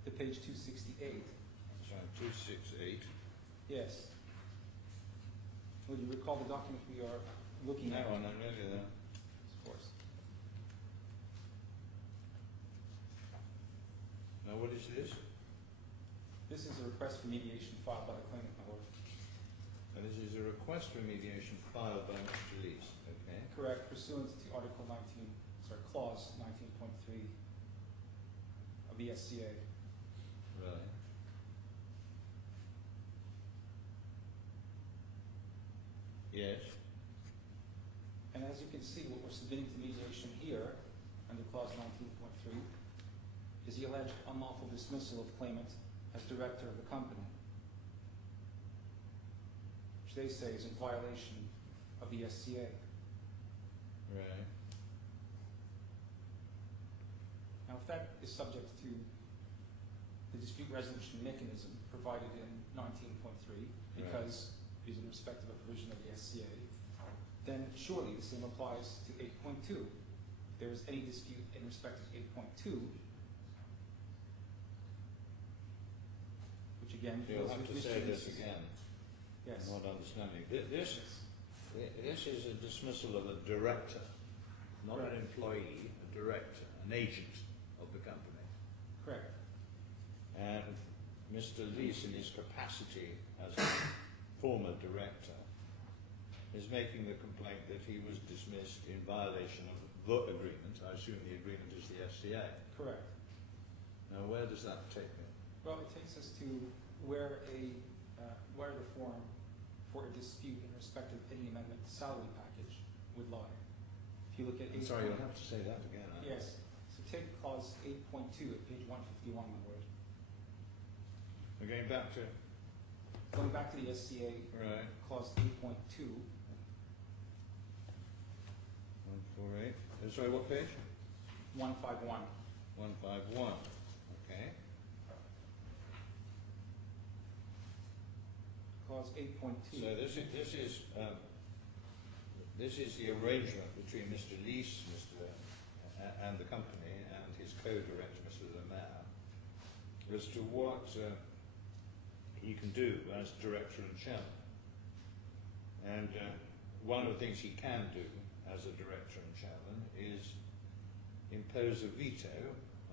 the page 268. Sorry, 268. Yes. Would you recall the document we are looking at? That one, I'm nearly there. Of course. Now, what is this? This is a request for mediation filed by the claimant, my lord. And this is a request for mediation filed by Mr. Lees. Okay. Correct, pursuant to clause 19.3 of the SCA. Right. Yes. And as you can see, what we're submitting to mediation here, under clause 19.3, is the alleged unlawful dismissal of claimant as director of the company, which they say is in violation of the SCA. Right. Now, if that is subject to the dispute resolution mechanism provided in 19.3, because it is in respect of a provision of the SCA, then surely the same applies to 8.2. If there is any dispute in respect of 8.2, which again You'll deals have with to say Mr. this Lees. again. Yes. I'm not understanding. This is a dismissal of a director, not an employee, a director, an agent of the company. Correct. And Mr. Lees, in his capacity as a former director, is making the complaint that he was dismissed in violation of the agreement. I assume the agreement is the SCA. Correct. Now, where does that take me? Well, it takes us to where the form for a dispute in respect of any amendment to salary package would lie. If you look at I'm sorry, you'll have to say that again. Yes. So take clause 8.2 at page 151, my lord. We're going back to... Going back to the SCA, Right. clause 8.2. 149. 48. Sorry, what page? 151. 151. Okay. Clause 8.2. So this is the arrangement between Mr. LYS, and the company and his co-director, Mr. Lemaire, as to what he can do as director and chairman. And one of the things he can do as a director and chairman is impose a veto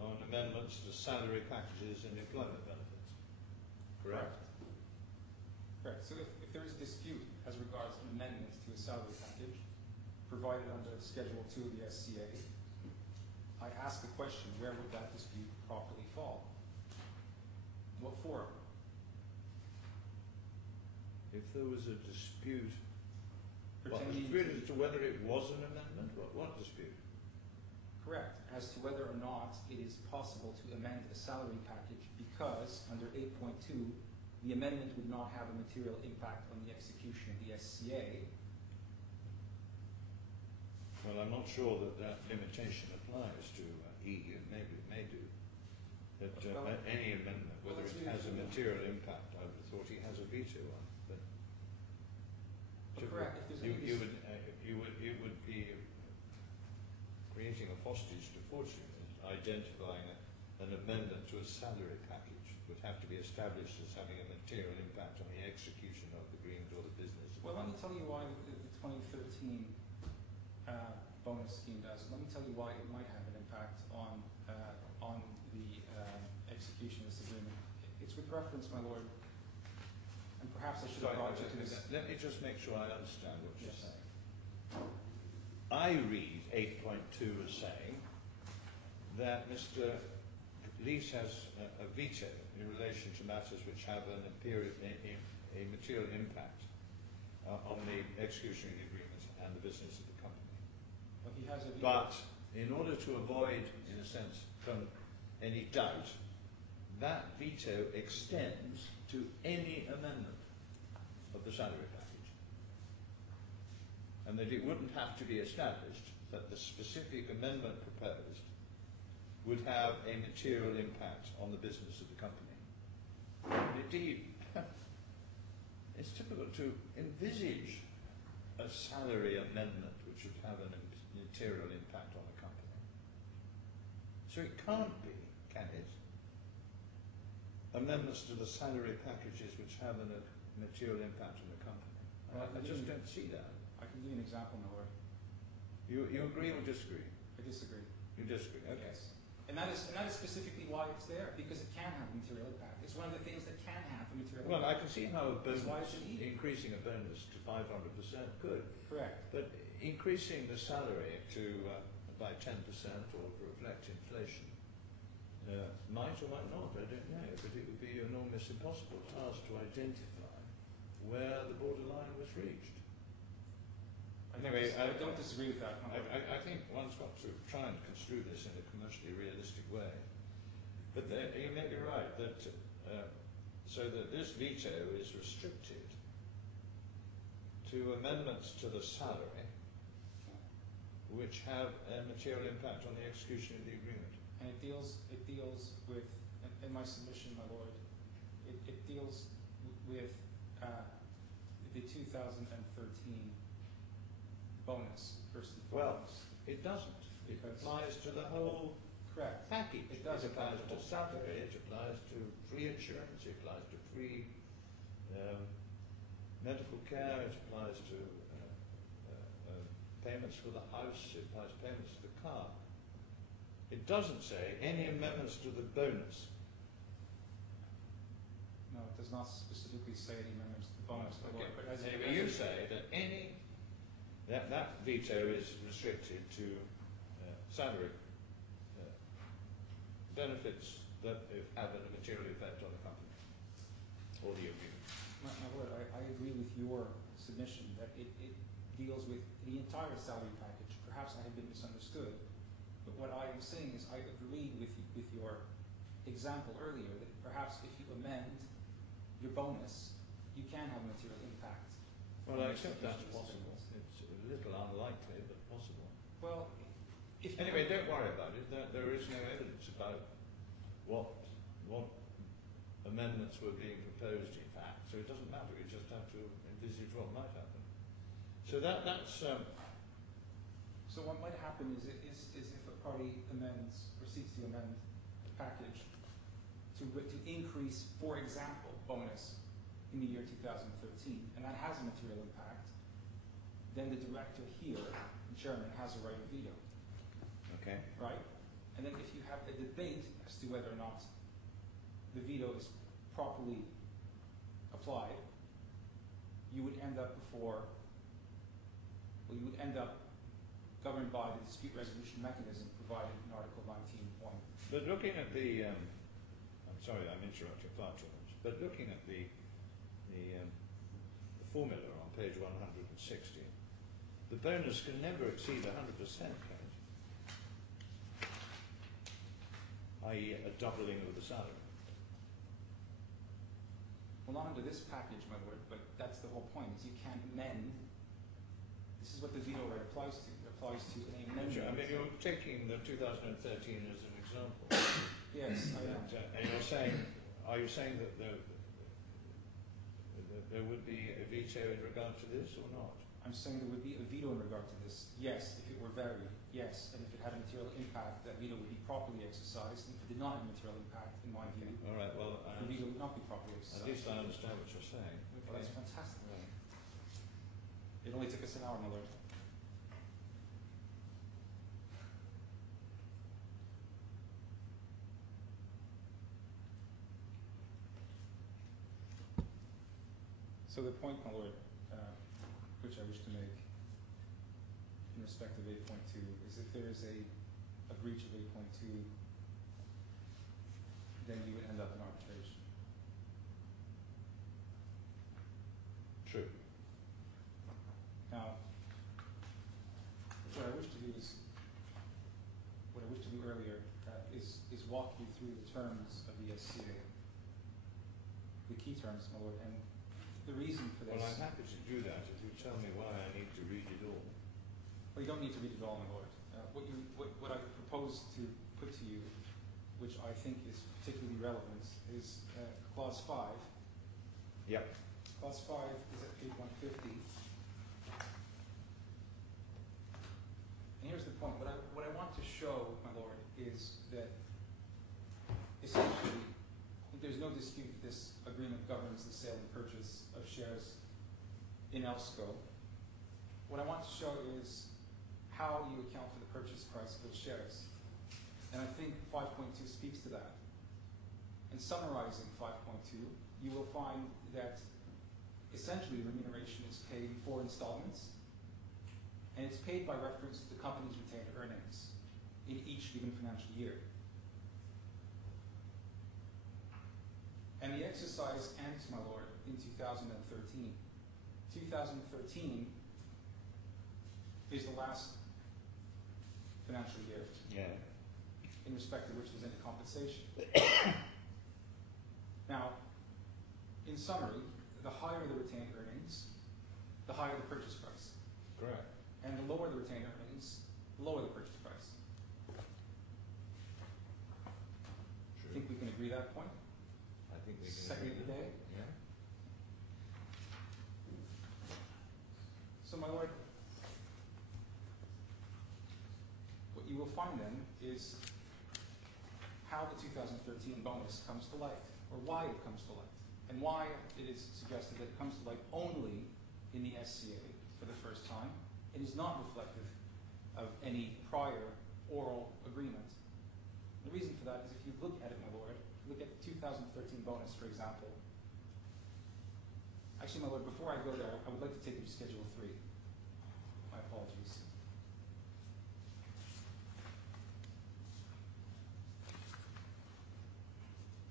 on amendments to salary packages and employment benefits. Correct? Correct. So if there is a dispute as regards amendments to a salary package provided under Schedule 2 of the SCA, I ask the question, where would that dispute properly fall? What forum? If there was a dispute, Pertaining as to whether it was an amendment, what dispute? Correct. As to whether or not it is possible to amend a salary package because under 8.2 the amendment would not have a material impact on the execution of the SCA. Well, I'm not sure that limitation applies to EU. Maybe it may do. That any amendment, whether it has a material impact, I would have thought he has a veto on. But correct. If there's it would be creating a hostage to fortune, identifying an amendment to a salary package would have to be established as having a material impact on the execution of the agreement or the business. Well, let me tell you why the 2013 bonus scheme does. Let me tell you why it might have an impact on the execution of this agreement. It's with reference, my lord, and perhaps I should have brought you to this. Let me just make sure I understand what you're saying. I read 8.2 as saying that Mr. LYS has a veto in relation to matters which have a material impact on the execution of the agreement and the business of the company. Well, he has a veto. But in order to avoid, in a sense, from any doubt, that veto extends to any amendment of the salary package. And that it wouldn't have to be established that the specific amendment proposed would have a material impact on the business of the company. And indeed, it's difficult to envisage a salary amendment which would have a material impact on the company. So it can't be, can it? Amendments to the salary packages which have a material impact on the company. I just don't see that. I can give you an example, my lord. You agree or disagree? I disagree. You disagree, okay. Yes. And that is specifically why it's there, because it can have a material impact. It's one of the things that can have a material Well, impact. I can see how a bonus, why it's an E. increasing a bonus to 500% could. Correct. But increasing the salary to by 10% or to reflect inflation might or might not, I don't know, but it would be an almost impossible task to identify where the borderline was reached. Anyway, I don't disagree with that. I think one's got to try and construe this in a commercially realistic way. But you may be right that so that this veto is restricted to amendments to the salary which have a material impact on the execution of the agreement. And it deals with, in my submission, my lord, it deals with the 2013 bonus versus foremost. It doesn't. It applies to the whole correct package. It does. It applies to salary, it applies to free insurance, it applies to free medical care, it applies to payments for the house, it applies to payments for the car. It doesn't say any amendments to the bonus. No, it does not specifically say any amendments to the bonus. Okay. But as Anyway, you say that that veto is restricted to salary benefits that have a material effect on the company or the agreement. My lord, I agree with your submission that it deals with the entire salary package. Perhaps I have been misunderstood, but what I am saying is I agree with your example earlier that perhaps if you amend your bonus, you can have a material impact. Well, I accept that's possible. It's a little unlikely, but possible. Well, Anyway, don't worry about it. There is no evidence about what amendments were being proposed, in fact. So it doesn't matter. We just have to envisage what might happen. So that's. So what might happen is if a party amends or seeks to amend the package to increase, for example, bonus in the year 2013, and that has a material impact, then the director here, the chairman, has a right of veto. Okay. Right? And then if you have a debate as to whether or not the veto is properly applied, you would end up governed by the dispute resolution mechanism provided in Article 19. But looking at the, I'm sorry, I'm interrupting far too much. But looking at the formula on page 160, the bonus can never exceed 100%, can it? I.e., a doubling of the salary. Well, not under this package, my lord, but that's the whole point, is you can't amend. This is what the veto right applies to. It applies to an amendment. I mean, you're taking the 2013 as an example. Yes, I am. And you're saying, are you saying that there would be a veto in regard to this or not? I'm saying there would be a veto in regard to this. Yes, if it were varied. Yes, and if it had a material impact, that veto would be properly exercised. And if it did not have a material impact, in my view, all right, well, the veto would not be properly at exercised. least I understand what you're saying. Okay. Well, that's fantastic. Right. It only took us an hour, my lord. So the point, my lord, which I wish to make in respect of 8.2 is if there is a breach of 8.2, then you would end up in arbitration. True. Now, what I wish to do earlier is walk you through the terms of the SCA, the key terms, my lord, and the reason for this. Well, I'm happy to do that if you tell me why I need to read it all. Well, you don't need to read it all, my lord. What I propose to put to you, which I think is particularly relevant, is Clause 5. Yep. Clause 5 is at page 150. And here's the point. What I want to show, my lord, is that essentially there's no dispute that this agreement governs the sale and purchase of shares in Elseco. What I want to show is how you account for the purchase price of those shares. And I think 5.2 speaks to that. In summarizing 5.2, you will find that essentially remuneration is paid in 4 installments, and it's paid by reference to the company's retained earnings in each given financial year. And the exercise ends, my lord, in 2013. 2013 is the last financial year. Yeah. In respect to which there's any compensation. Now, in summary, the higher the retained earnings, the higher the purchase price. Correct. And the lower the retained earnings, the lower the purchase price. True. I think we can agree that point. I think we can. Second of the day. Yeah. So, my lord, what you will find then is how the 2013 bonus comes to light, or why it comes to light, and why it is suggested that it comes to light only in the SCA for the first time. It is not reflective of any prior oral agreement. The reason for that is if you look at it, my lord, look at the 2013 bonus, for example. Actually, my lord, before I go there, I would like to take you to Schedule 3. My apologies.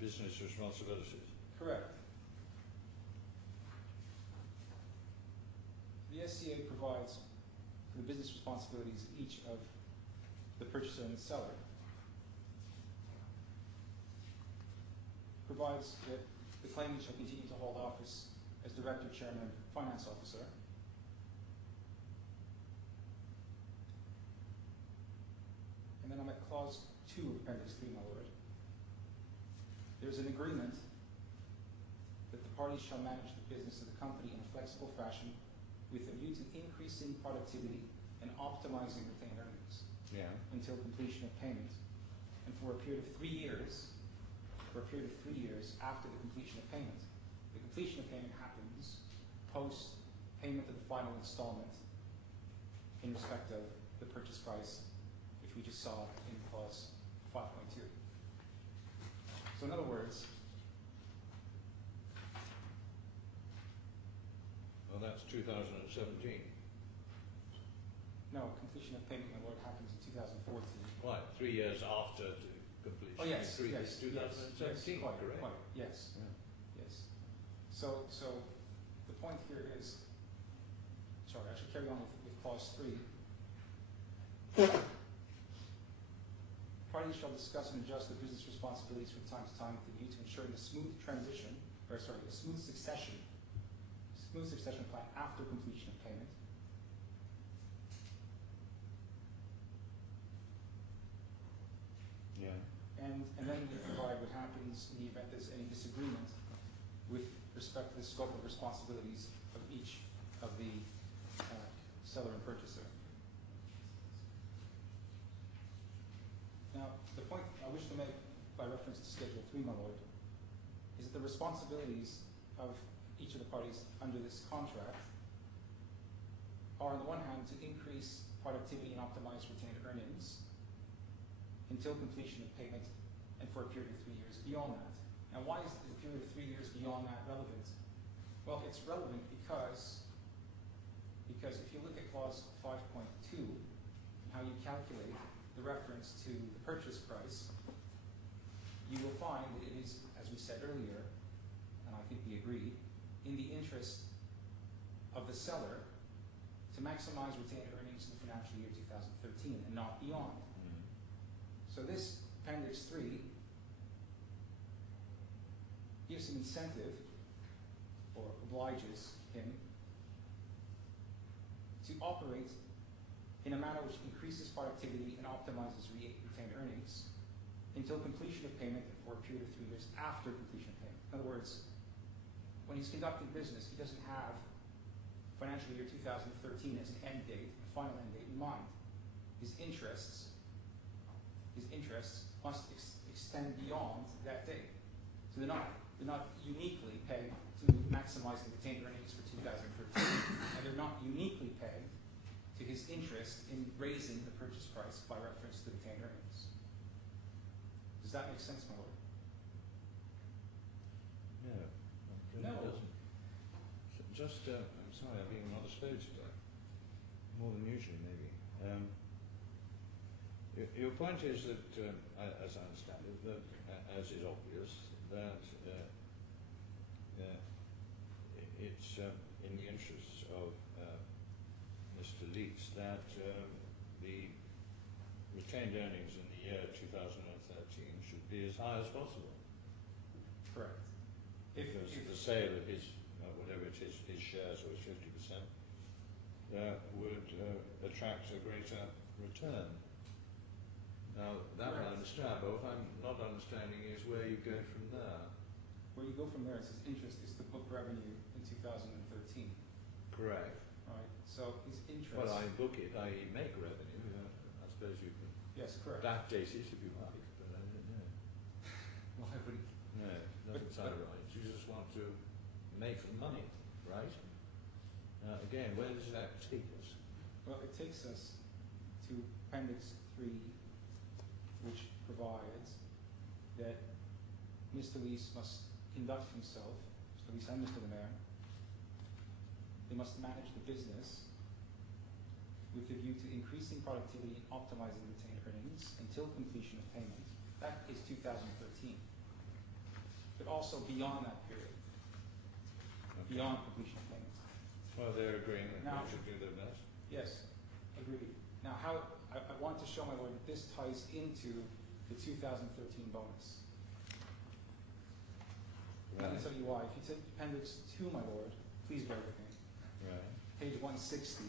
Business responsibilities. Correct. The SCA provides for the business responsibilities of each of the purchaser and the seller. Provides that the claimant shall continue to hold office as director, chairman, and finance officer. clause 2 of appendix 3, my lord, there's an agreement that the parties shall manage the business of the company in a flexible fashion with a view to increasing productivity and optimizing retained earnings Yeah. until completion of payment. And for a period of 3 years, after the completion of payment. The completion of payment happens post payment of the final installment in respect of the purchase price, which we just saw in clause 5.2. So in other words, Well, that's 2017. no, completion of payment, my lord, happens in 2014. Right, 3 years after the completion. Oh, yes, 2017, quite, correct? quite, yes, Yeah. yes. So the point here is, sorry, I should carry on with clause 3. Parties shall discuss and adjust their business responsibilities from time to time with a view to ensuring a smooth succession plan after completion of payment. Yeah. And then we provide what happens in the event there's any disagreement with respect to the scope of responsibilities of each of the seller and purchaser. Now, the point I wish to make by reference to Schedule 3, my lord, is that the responsibilities of each of the parties under this contract are, on the one hand, to increase productivity and optimize retained earnings until completion of payment and for a period of 3 years beyond that. Now, why is the period of 3 years beyond that relevant? Well, it's relevant because if you look at clause 5.2 and how you calculate the reference to the purchase price, you will find that it is, as we said earlier, and I think we agreed, in the interest of the seller to maximize retained earnings in the financial year 2013 and not beyond. Mm. So this Appendix 3 gives him incentive, or obliges him, to operate in a manner which increases productivity and optimizes retained earnings until completion of payment and for a period of 3 years after completion of payment. In other words, when he's conducting business, he doesn't have financial year 2013 as an end date, a final end date in mind. His interests must extend beyond that date. So they're not uniquely pegged to maximize the retained earnings for 2013, and they're not uniquely pegged to his interest in raising the purchase price by reference to retained earnings. Does that make sense, my lord? No, it No. doesn't. Just, I'm sorry, I've been rather slow today. More than usually, maybe. Your point is that, as I understand it, that, as is obvious, that it's in the interests of Mr. Leeds that the retained earnings in the year 2013 should be as high as possible. Correct. Because the sale of his, whatever it is, his shares or his 50%, would attract a greater return. Now, that I understand, but what I'm not understanding is where you go from there. Where you go from there is his interest is the book revenue in 2013. Correct. Right. So his interest. Well, I book it, I make revenue. I suppose you can Yes, correct. backdate it if you like, but I don't know. Well, I wouldn't. No, it doesn't sound right. You just want to make some money, right? Again, where does that take us? Well, it takes us to Appendix 3, which provides that Mr. Lees must conduct himself, Mr. Lees and Mr. Lemaire, they must manage the business with a view to increasing productivity and optimizing retained earnings until completion of payment. That is 2013. But also beyond that period, beyond completion of payment. Well, they're agreeing that Now- they should do their best. Yes, agreed. Now, I want to show, my lord, that this ties into the 2013 bonus. Let me tell you why. If you take Appendix 2, my lord, please bear with me. Right. Page 160.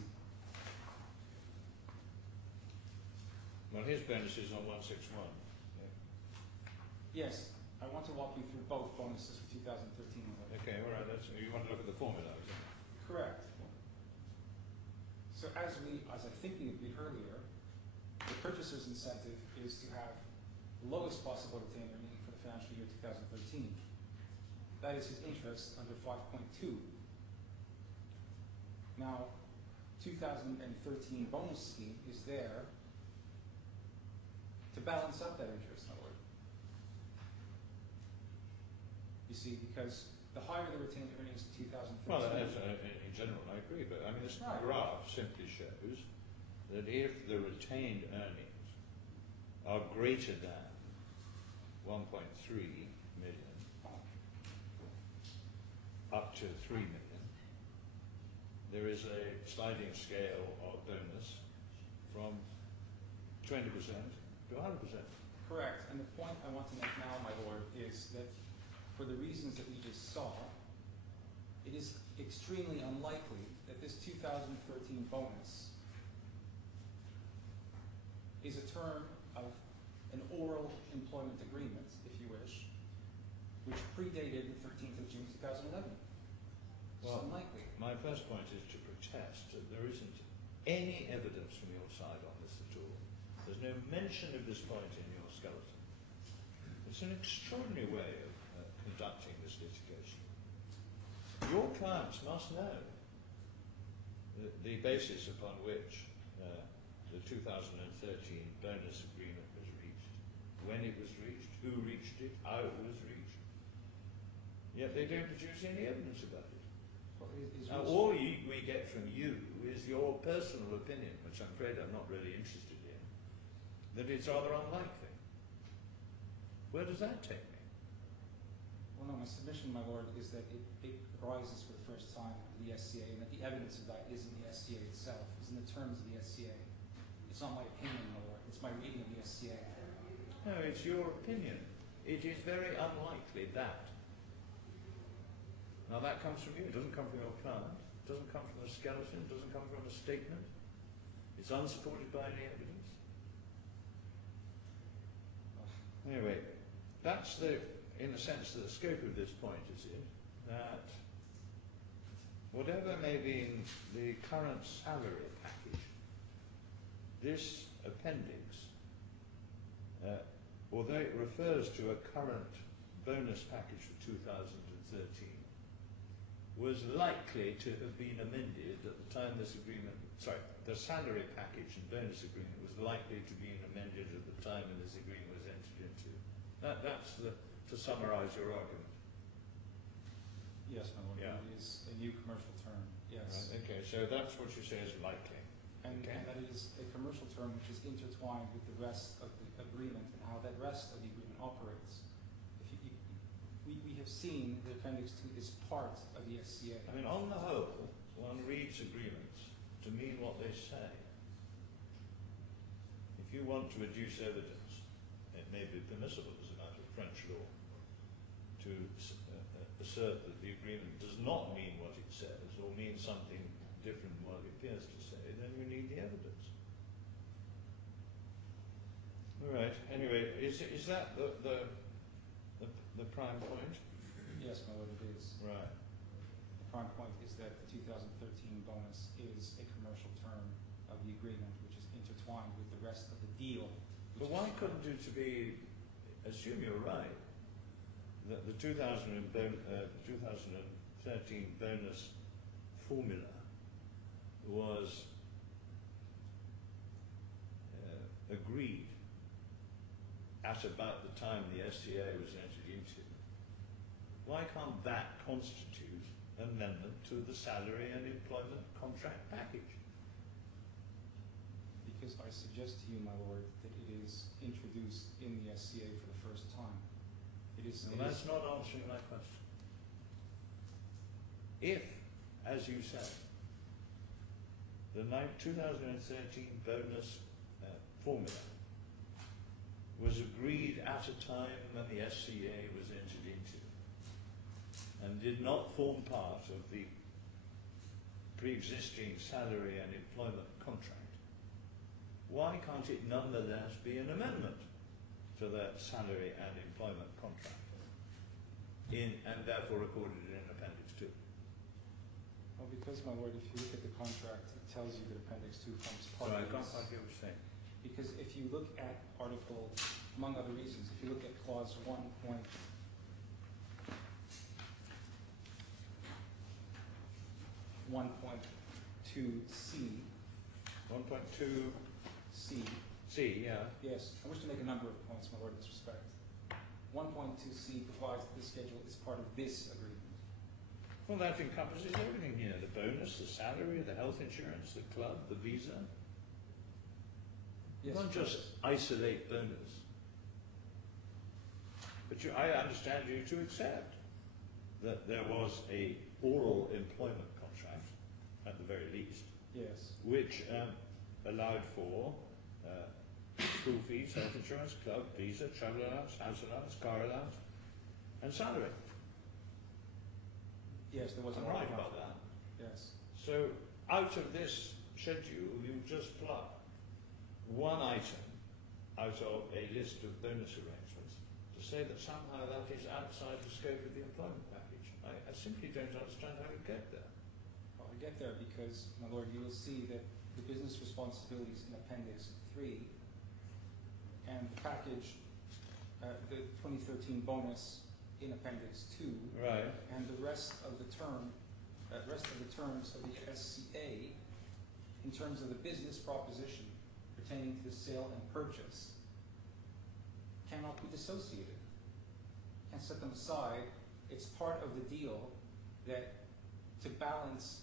Well, Well, his bonus is on 161. Yes, I want to walk you through both bonuses for 2013. Okay, all right. You want to look at the formula, is it? Correct. So as I think we agreed earlier, the purchaser's incentive is to have the lowest possible retained earning for the financial year 2013. That is his interest under 5.2. Now, 2013 bonus scheme is there to balance out that interest, in other words. You see, because the higher the retained earnings in 2013... Well, in general, I agree, but I mean, this graph simply shows that if the retained earnings are greater than 1.3 million up to 3 million, there is a sliding scale of bonus from 20% to 100%. Correct, and the point I want to make now, my lord, is that for the reasons that we just saw, it is extremely unlikely that this 2013 bonus is a term of an oral employment agreement, if you wish, which predated the 13th of June 2011. It's unlikely. My first point is to protest that there isn't any evidence from your side on this at all. There's no mention of this point in your skeleton. It's an extraordinary way of conducting this litigation. Your clients must know the basis upon which the 2013 bonus agreement was reached, when it was reached, who reached it, how it was reached. Yet they don't produce any evidence about it. Now, all we get from you is your personal opinion, which I'm afraid I'm not really interested in, that it's rather unlikely. Where does that take me? Well, no, my submission, my lord, is that it arises for the first time in the SCA, and that the evidence of that is in the SCA itself, is in the terms of the SCA. It's not my opinion, my lord, it's my reading of the SCA. No, it's your opinion. It is very unlikely that. Now that comes from you, it doesn't come from your client, it doesn't come from a skeleton, it doesn't come from a statement. It's unsupported by any evidence. Anyway, that's in the sense that the scope of this point is in that whatever may be in the current salary package, this appendix, although it refers to a current bonus package for 2013, was likely to have been amended at the time this agreement, the salary package and bonus agreement was likely to be amended at the time when this agreement was entered into. That's to summarise your argument. Yes, my lord, Yeah. It is a new commercial term, yes. Right, okay, so that's what you say is likely. And that it is a commercial term which is intertwined with the rest of the agreement and how that rest of the agreement operates. We have seen the Appendix 2 is part of the SCA. I mean, on the whole, one reads agreements to mean what they say. If you want to adduce evidence, it may be permissible as a matter of French law to assert that the agreement does not mean what it says or means something different from what it appears to say, then you need the evidence. All right, anyway, is that the prime point? Yes, my lord, it is. Right. The prime point is that the 2013 bonus is a commercial term of the agreement which is intertwined with the rest of the deal. But why couldn't it be, assume you're right, that the 2013 bonus formula was agreed at about the time the SCA was entered into? Why can't that constitute amendment to the salary and employment contract package? Because I suggest to you, my lord, that it is introduced in the SCA for the first time. That's not answering my question. If, as you say, the 2013 bonus formula was agreed at a time when the SCA was entered into and did not form part of the pre-existing salary and employment contract, why why can't it nonetheless be an amendment to that salary and employment contract, and therefore recorded in Appendix 2? Well, because, my lord, if you look at the contract, it tells you that Appendix 2 forms part Sorry, I of can't this. quite hear what you're saying. Because if you look at Article, among other reasons, if you look at Clause 1.2C, 1.2 C, C, yeah. yes, I wish to make a number of points, my lord, in this respect. 1.2C provides that the schedule is part of this agreement. Well, that encompasses everything here: the bonus, the salary, the health insurance, the club, the visa. Yes, Not just isolate bonus. But I understand you to accept that there was a oral employment contract, at the very least, yes, which allowed for school fees, health insurance, club, visa, travel allowance, house allowance, car allowance, and salary. yes, there was I'm an right oral about that. Yes, So out of this schedule, you just pluck one item out of a list of bonus arrangements to say that somehow that is outside the scope of the employment package. I simply don't understand how you get there. well, I get there because, my lord, you will see that the business responsibilities in Appendix 3 and the package, the 2013 bonus in Appendix 2, Right. and the rest of the terms of the SCA, in terms of the business proposition pertaining to the sale and purchase, cannot be dissociated. Can't set them aside. It's part of the deal that, to balance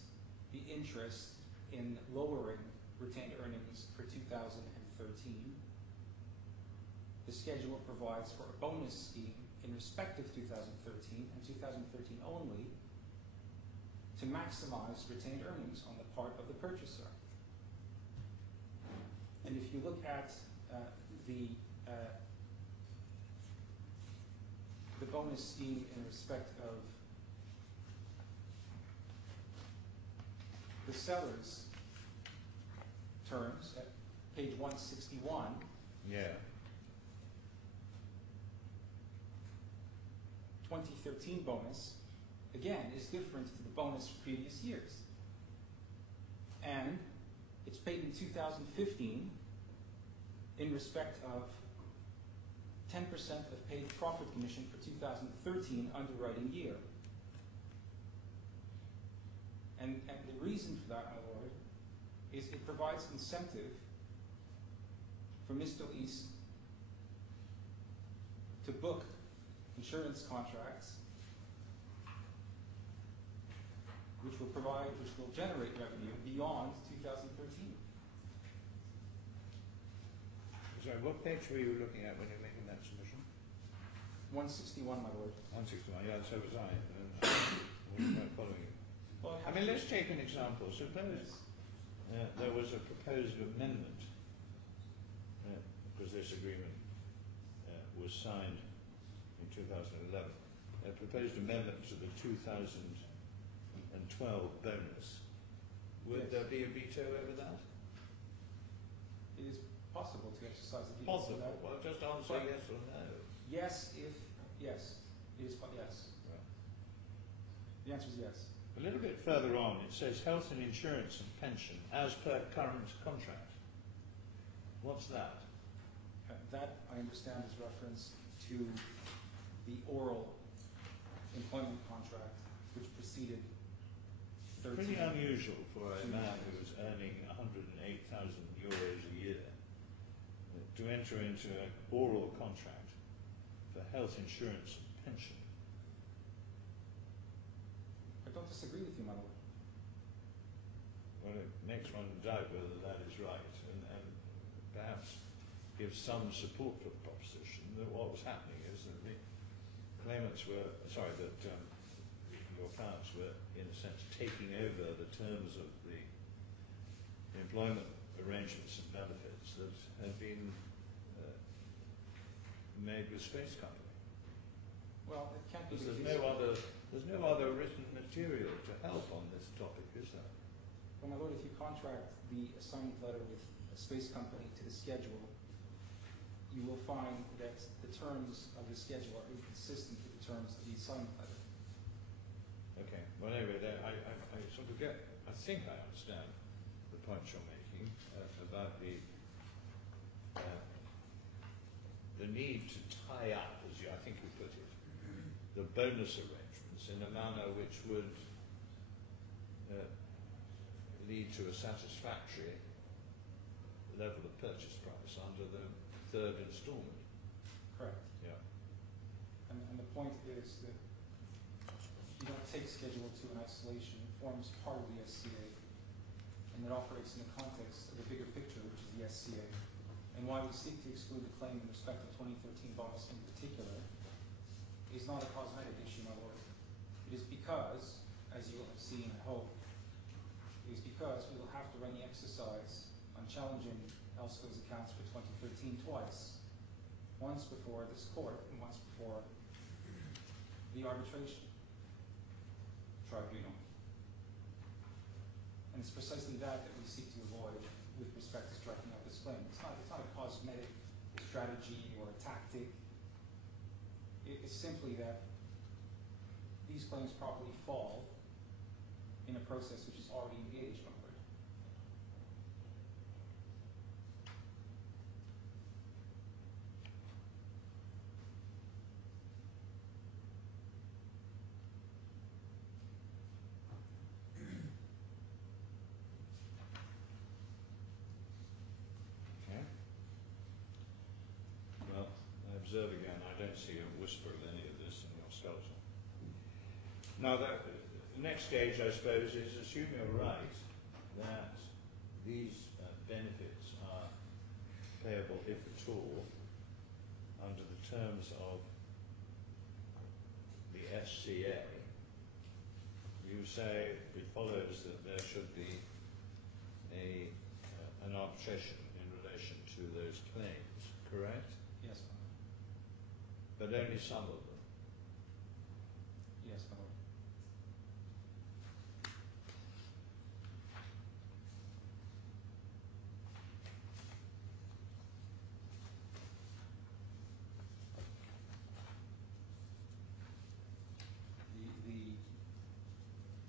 the interest in lowering retained earnings for 2013, the schedule provides for a bonus scheme in respect of 2013 and 2013 only to maximize retained earnings on the part of the purchaser. And if you look at the bonus scheme in respect of the seller's terms at page 161, Yeah. 2013 bonus, again, is different to the bonus for previous years. And it's paid in 2015 in respect of 10% of paid profit commission for 2013 underwriting year. And the reason for that, my lord, is it provides incentive for Mr. LYS to book insurance contracts which will generate revenue beyond 2013. Sorry, what page were you looking at when you were making that submission? 161, my lord. 161, yeah, so was I. I wasn't quite following you. Well, I mean, let's take an example. Suppose there was a proposed amendment, because this agreement was signed in 2011, a proposed amendment to the 2012 bonus. Would there be a veto over that? it is possible to exercise the veto. Possible. Well, just answer But- yes or no. Yes, yes. It is, yes. Right. The answer is yes. A little bit further on, it says health and insurance and pension as per current contract. What's that? That, I understand, is reference to the oral employment contract which preceded 13. Pretty unusual for a man who's earning 108,000 euros a year to enter into an oral contract for health insurance and pension. I don't disagree with you, my lord. Well, it makes one doubt whether that is right, and perhaps gives some support for the proposition that what was happening is that the claimants were, that your clients were, in a sense, taking over the terms of the employment arrangements and benefits that had been made with Space Company. Well, it can't be Because the there's case. no other written material to help on this topic, is there? Well, my lord, if you contract the assignment letter with a space company to the schedule, you will find that the terms of the schedule are inconsistent with the terms of the assignment letter. Okay. Well, anyway, I sort of get. I think I understand the point you're making about the need to tie up, as I think you put it, the bonus arrangements in a manner which would lead to a satisfactory level of purchase price under the third instalment. Correct. Yeah. And the point is that you don't take Schedule 2 in isolation. It forms part of the SCA, and it operates in the context of the bigger picture, which is the SCA. And why we seek to exclude the claim in respect of 2013 bonus in particular is not a cosmetic issue, my lord. It is because, as you will have seen, I hope, it is because we will have to run the exercise on challenging Elseco's accounts for 2013 twice. Once before this court and once before the arbitration tribunal. And it's precisely that we seek to avoid with respect to striking out this claim. It's not a cosmetic strategy or a tactic. It's simply that these claims properly fall in a process which is already engaged, my lord. Okay. Well, I observe again, I don't see a whisper of any of this in your skeleton. Now, the next stage, I suppose, is assume you're right that these benefits are payable, if at all, under the terms of the SCA. You say it follows that there should be an arbitration in relation to those claims, correct? Yes, my lord. But only some of them. Yes, my lord.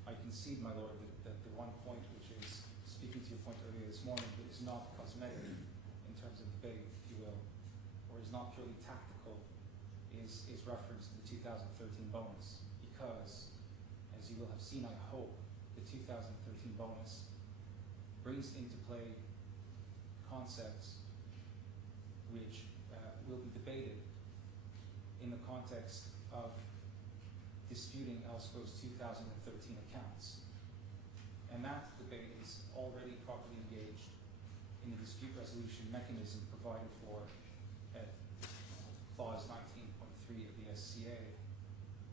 I concede, my lord, that the one point which is, speaking to your point earlier this morning, that is not cosmetic in terms of debate, if you will, or is not purely tactical, is reference to the 2013 bonus. Because, as you will have seen, I hope, the 2013 bonus brings into play concepts which will be debated in the context of disputing Elseco's 2013 accounts. And that debate is already properly engaged in the dispute resolution mechanism provided for at clause 19.3 of the SCA.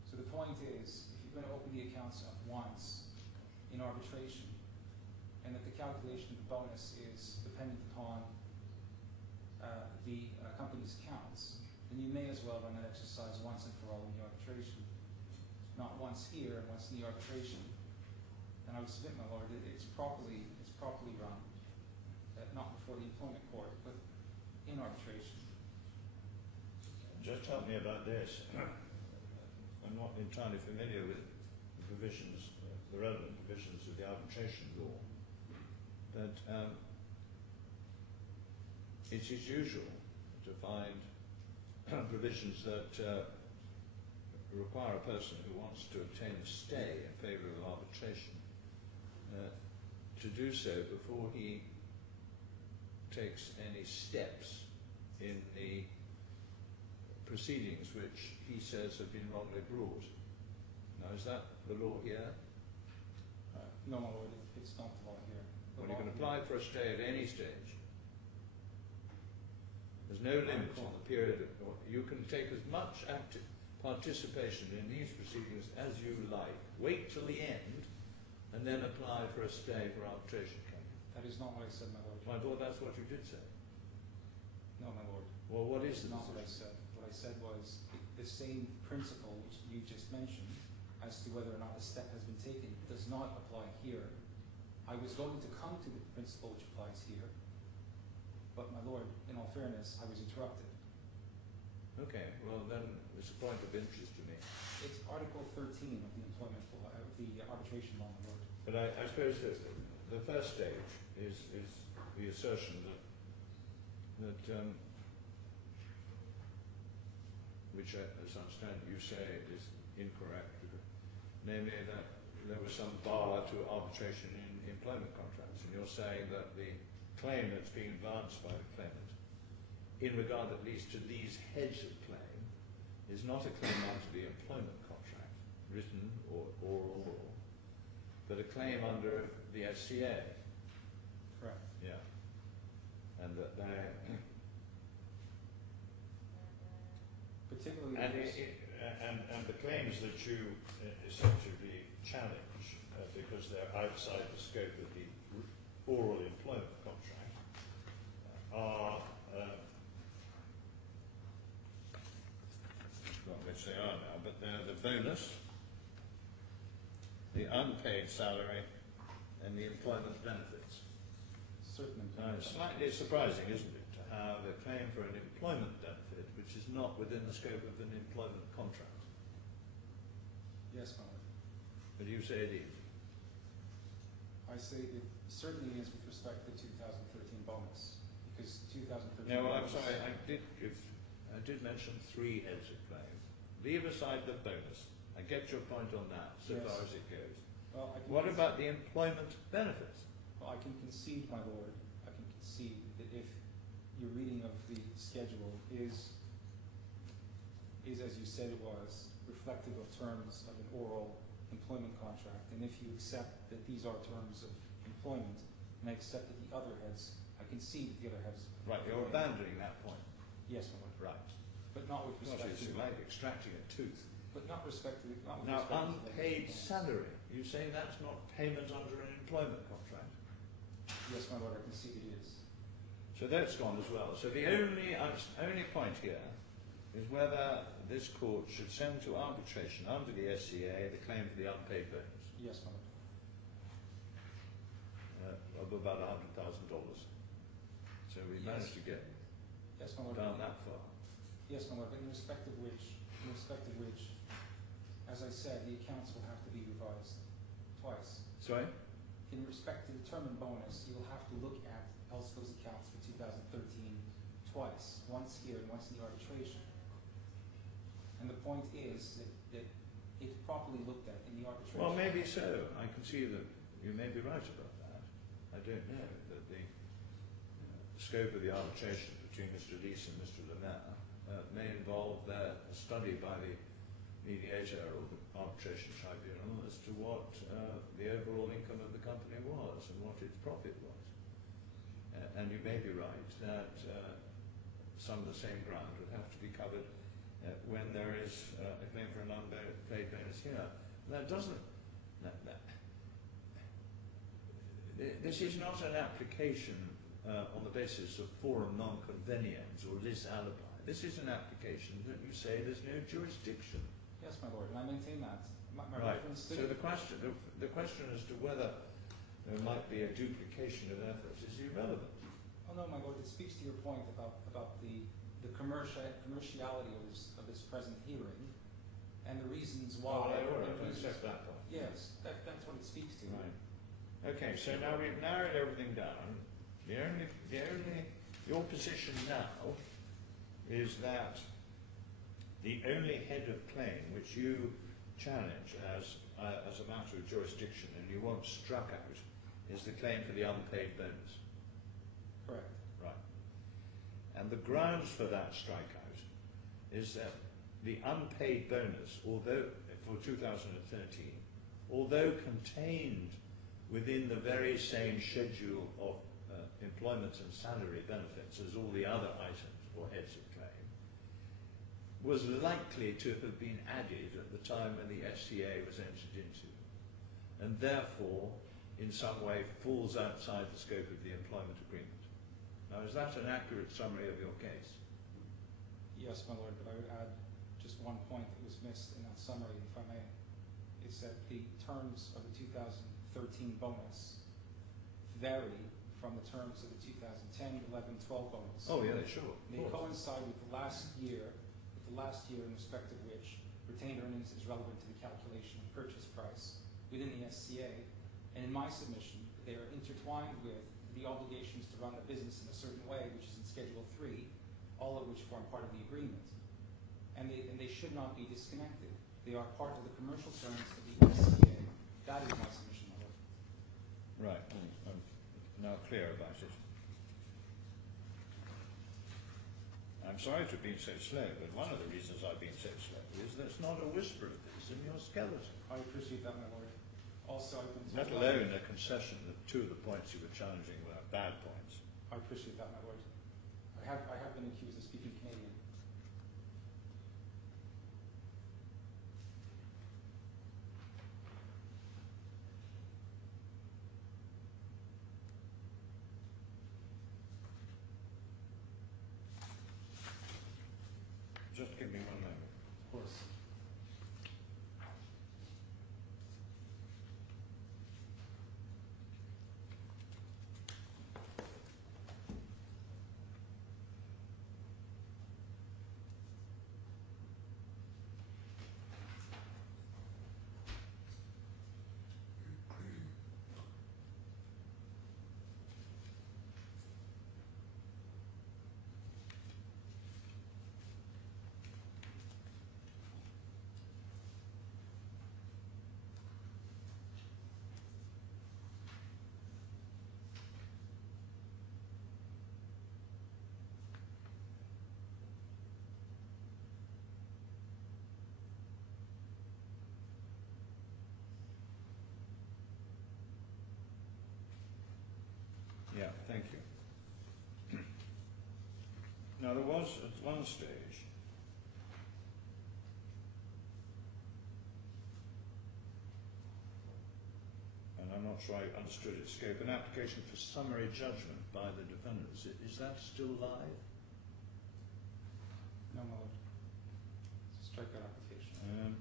So the point is, if you're going to open the accounts up once in arbitration, and that the calculation of the bonus is dependent upon the company's accounts, then you may as well run that exercise once and for all in the arbitration. Not once here and once in the arbitration. And I would submit, my lord, that it's properly run, not before the employment court, but in arbitration. Just help me about this. I'm not entirely familiar with the provisions, the relevant provisions of the arbitration law, but it is usual to find provisions that require a person who wants to obtain a stay in favour of arbitration to do so before he takes any steps in the proceedings which he says have been wrongly brought. Now, is that the law here? No, my lord, it's not the law here. Well, you can apply for a stay at any stage. There's no limit on the period. You can take as much active participation in these proceedings as you like. Wait till the end, and then apply for a stay for arbitration. That is not what I said, my lord. I thought that's what you did say. No, my lord. Well, what is That's the not what I said. What I said was the same principle which you just mentioned as to whether or not a step has been taken does not apply here. I was going to come to the principle which applies here, but my lord, Lord, in all fairness, I was interrupted. Okay, well then it's a point of interest to me. It's Article 13 of the employment law, of the arbitration law, my lord. But I suppose that the first stage is the assertion that which as I understand you say is incorrect, namely that there was some bar to arbitration in employment contracts, and you're saying that the claim that's being advanced by the claimant, in regard at least to these heads of claim, is not a claim under the employment contract, written or oral, but a claim under the SCA. Correct. Yeah. And that they Particularly and the claims that you essentially challenge because they're outside the scope of the oral employment contract are not which they are now, but they're the bonus, the unpaid salary, and the employment benefits. certain Now, employment. it's slightly surprising, isn't it, to have a claim for an employment benefit which is not within the scope of an employment contract. Yes, my lord. But you say it is. I say it certainly is with respect to the 2013 bonus, because 2013. No, well, I'm bonus- sorry, I did mention three heads of claim. Leave aside the bonus. I get your point on that, so Yes. far as it goes. Well, I can What about the employment benefits? Well, I can concede, my lord, I can concede that if your reading of the schedule is as you said it was, reflective of terms of an oral employment contract, and if you accept that these are terms of employment, and I accept that the other heads, I concede that the other heads. Right, you're abandoning that point. Yes, my lord, Right. but not with Well, respect it's to, like extracting a tooth. but not respect to, not with Now, respect to the unpaid bonus. salary. You say that's not payment under an employment contract. Yes, my lord, I concede it is. So that's gone as well. So the only point here is whether this court should send to arbitration under the SCA the claim for the unpaid bonus Yes, my lord. of about $100,000. So we Yes. managed to get Yes, my lord. down that far. Yes, my lord, but in respect of which, as I said, the accounts will have to be revised twice. Sorry? In respect to the term and bonus, you will have to look at Elseco's accounts for 2013 twice, once here and once in the arbitration. And the point is that it's properly looked at in the arbitration. Well, maybe so. I can see that you may be right about that. I don't know that the scope of the arbitration between Mr. Lees and Mr. Lemaire may involve a study by the mediator or the arbitration tribunal as to what the overall income of the company was and what its profit was. And you may be right that some of the same ground would have to be covered when there is a claim for an unpaid bonus here. That doesn't. This is not an application on the basis of forum non conveniens or lis alibi. This is an application that you say there's no jurisdiction. Yes, my lord, and I maintain that. My Right. reference to So the question as to whether there might be a duplication of efforts is irrelevant. Oh no, my lord, it speaks to your point about the commerciality of this present hearing and the reasons why. All right, and I reasons- accept that point. Yes, that's what it speaks to. Right. Okay, so now we've narrowed everything down. Your position now is that the only head of claim which you challenge as a matter of jurisdiction and you want struck out is the claim for the unpaid bonus. Correct. Right. And the grounds for that strikeout is that the unpaid bonus, although for 2013, although contained within the very same schedule of employment and salary benefits as all the other items or heads of claim, was likely to have been added at the time when the SCA was entered into, and therefore, in some way, falls outside the scope of the employment agreement. Now, is that an accurate summary of your case? Yes, my lord, but I would add just one point that was missed in that summary, if I may. It's that the terms of the 2013 bonus vary from the terms of the 2010, 11, 12 bonus. Oh, yeah, sure. They coincide with the last year, in respect of which retained earnings is relevant to the calculation of purchase price within the SCA. And in my submission, they are intertwined with the obligations to run the business in a certain way, which is in Schedule 3, all of which form part of the agreement. And they should not be disconnected. They are part of the commercial terms of the SCA. That is my submission, my lord. Right, I'm now clear about it. I'm sorry to have been so slow, but one of the reasons I've been so slow is there's not a whisper of this in your skeleton. I appreciate that, my lord. Also, I've been Let alone a concession that two of the points you were challenging were bad points. I appreciate that, my lord. I have been accused of speaking Canadian. Just give me one moment. Of course. Yeah, thank you. Now there was at one stage and I'm not sure I understood its scope, an application for summary judgment by the defendants. Is that still live? No, my lord. It's a strikeout application.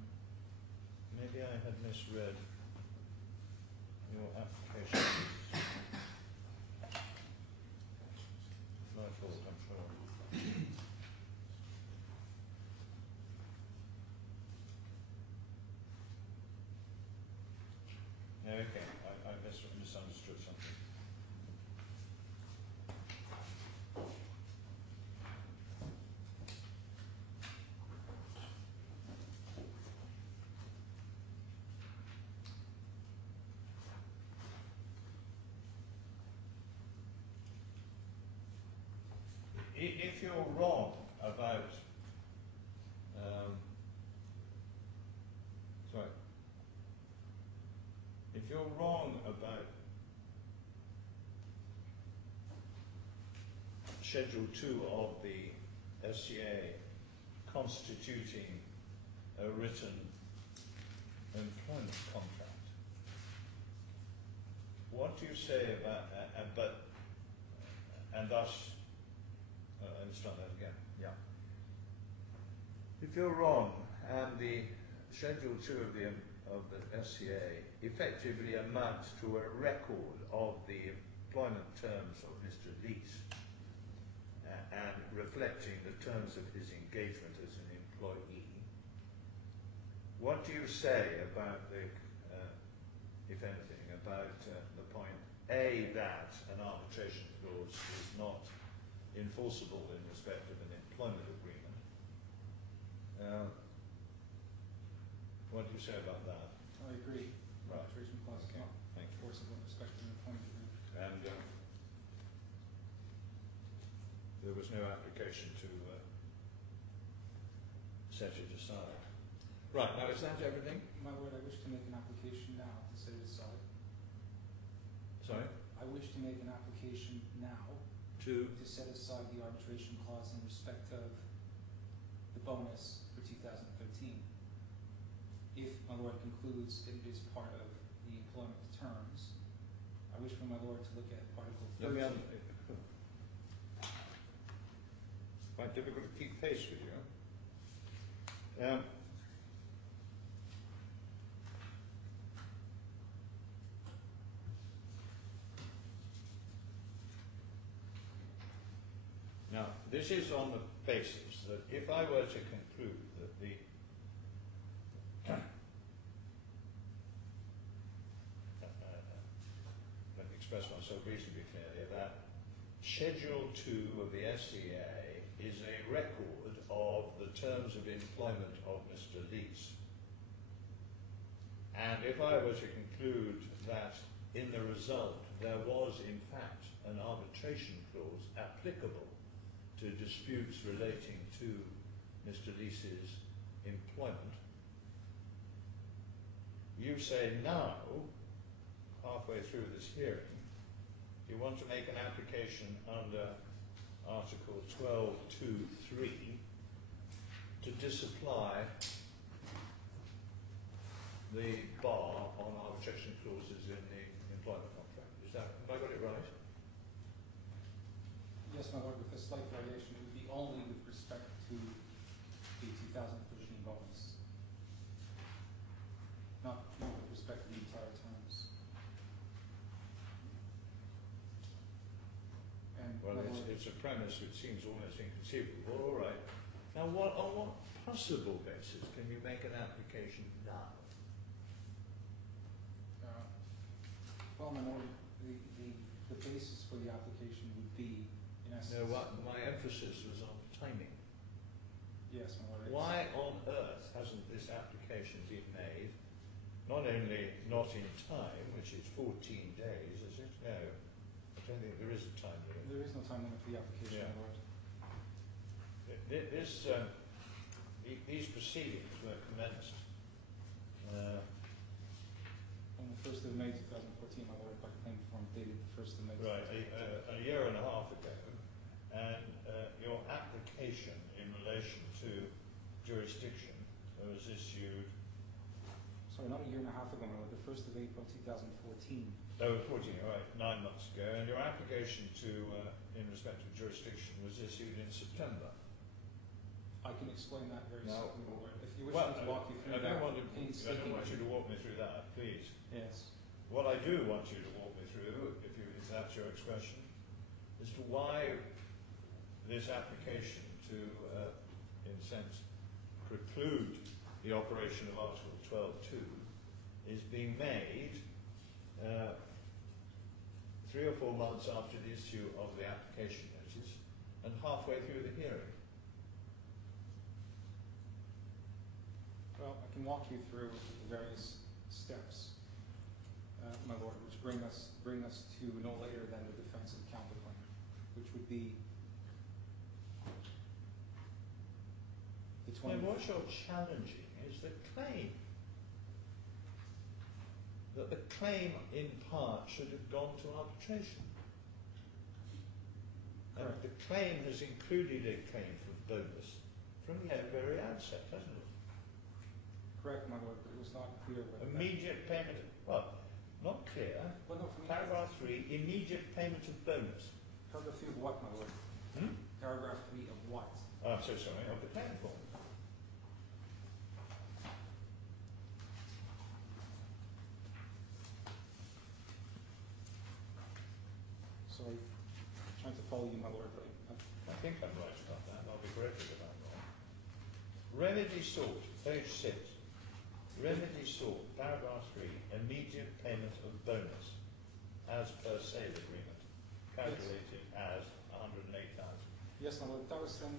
Maybe I had misread your application. My fault, I'm sure. Okay, I misunderstood something. If you're wrong about, if you're wrong about Schedule 2 of the SCA constituting a written employment contract, what do you say about, and thus, let me start that again. Yeah. If you're wrong, and the Schedule 2 of the SCA effectively amounts to a record of the employment terms of Mr. LYS, and reflecting the terms of his engagement as an employee, what do you say about the, if anything, about the point A, that an arbitration clause is not enforceable in respect of an employment agreement? What do you say about that? I agree. Right. Arbitration clause is Okay. not Thank you. enforceable in respect of an employment agreement. And there was no application to set it aside. Right, now is that everything? My lord, I wish to make an application now to set it aside. Sorry? I wish to make an application now To to set aside the arbitration clause in respect of the bonus for 2013. If my lord concludes that it is part of the employment terms, I wish for my lord to look at Article 13. Quite difficult to keep pace with you. Now, this is on the basis that if I were to conclude that the let me express myself reasonably clearly, that Schedule 2 of the SCA is a record of the terms of employment of Mr. LYS. And if I were to conclude that in the result there was in fact an arbitration clause applicable to disputes relating to Mr. LYS's employment, you say now, halfway through this hearing, you want to make an application under Article 12.2.3 to disapply the bar on arbitration clauses in the employment contract. Is that, have I got it right? Yes, my lord, with a slight variation, it would be only with respect to the 2013 bonus, not with respect to the entire terms. And Well, my lord, it's a premise which seems almost inconceivable. All right. Now, on what possible basis can you make an application now? well, my lord, the basis for the application would be, in essence. No, my emphasis was on timing. Yes, my lord. Why on earth hasn't this application been made, not only not in time, which is 14 days, is it? No, I don't think there is a time limit. There is no time limit for the application, Yeah. my lord. These proceedings were commenced On the 1st of May 2014, my lord, by claim form dated the 1st of May. right, 2014. a year and a half ago, and your application in relation to jurisdiction was issued, Sorry, not a year and a half ago, my lord, the 1st of April 2014. 14, all right, 9 months ago, and your application to, in respect of jurisdiction, was issued in September. I can explain that very Now, simply, my lord. If you wish Well, me to walk you through I that, don't want you painstakingly. to walk me through that, please. Yes. What I do want you to walk me through, if that's your expression, as to why this application to, in a sense, preclude the operation of Article 12.2 is being made 3 or 4 months after the issue of the application notice and halfway through the hearing. Well, I can walk you through the various steps, my lord, which bring us to no later than the defensive counterclaim, which would be the 20. And what you're challenging is the claim. That the claim, in part, should have gone to arbitration. And Correct. the claim has included a claim for bonus from the very outset, hasn't it? Correct, my lord, but it was not clear whether Immediate payment, well, not clear. Well, no, for me, Paragraph 3, immediate payment of bonus. Paragraph 3 of what, my lord? Paragraph 3 of what? Oh, I'm so sorry, of the claim form. Sorry, I'm trying to follow you, my lord, but I think I'm right about that, I'll be corrected if I'm wrong. Remedy sought, page 6. Remedy sought, paragraph 3, immediate payment of bonus as per sale agreement, calculated as 108,000. yes, my lord, that was then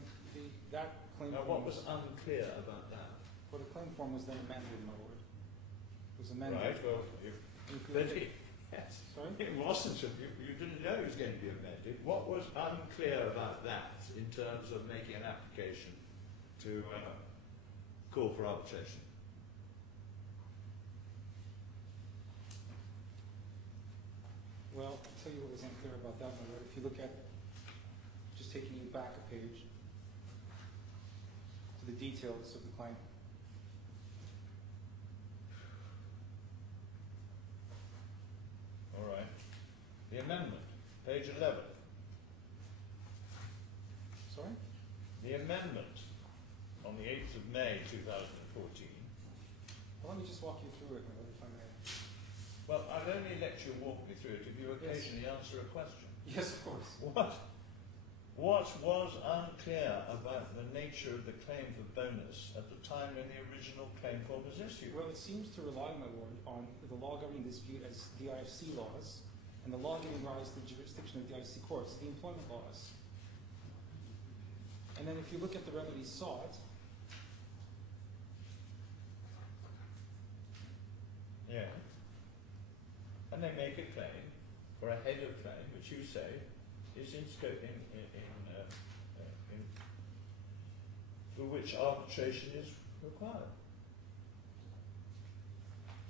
that claim Now, form. what was unclear about that? Well, the claim form was then amended, my lord. It was amended. Right, well, but yes, Sorry? it wasn't, you didn't know it was going to be amended. What was unclear about that in terms of making an application to call for arbitration? Well, I'll tell you what was unclear about that, my lord. If you look at, just taking you back a page to the details of the claim. All right. The amendment, page 11. Sorry? The amendment on the 8th of May 2014. Well, let me just walk you through it, my lord, if I may. Well, I'll only let you walk me through it if you occasionally answer a question. Yes, of course. What? What was unclear about the nature of the claim for bonus at the time when the original claim form was issued? Well, it seems to rely, my lord, on the law governing dispute as the IFC laws, and the law giving rise to the jurisdiction of the IFC courts, the employment laws. And then if you look at the remedies sought, Yeah. And they make a claim for a head of claim, which you say is in scope for which arbitration is required.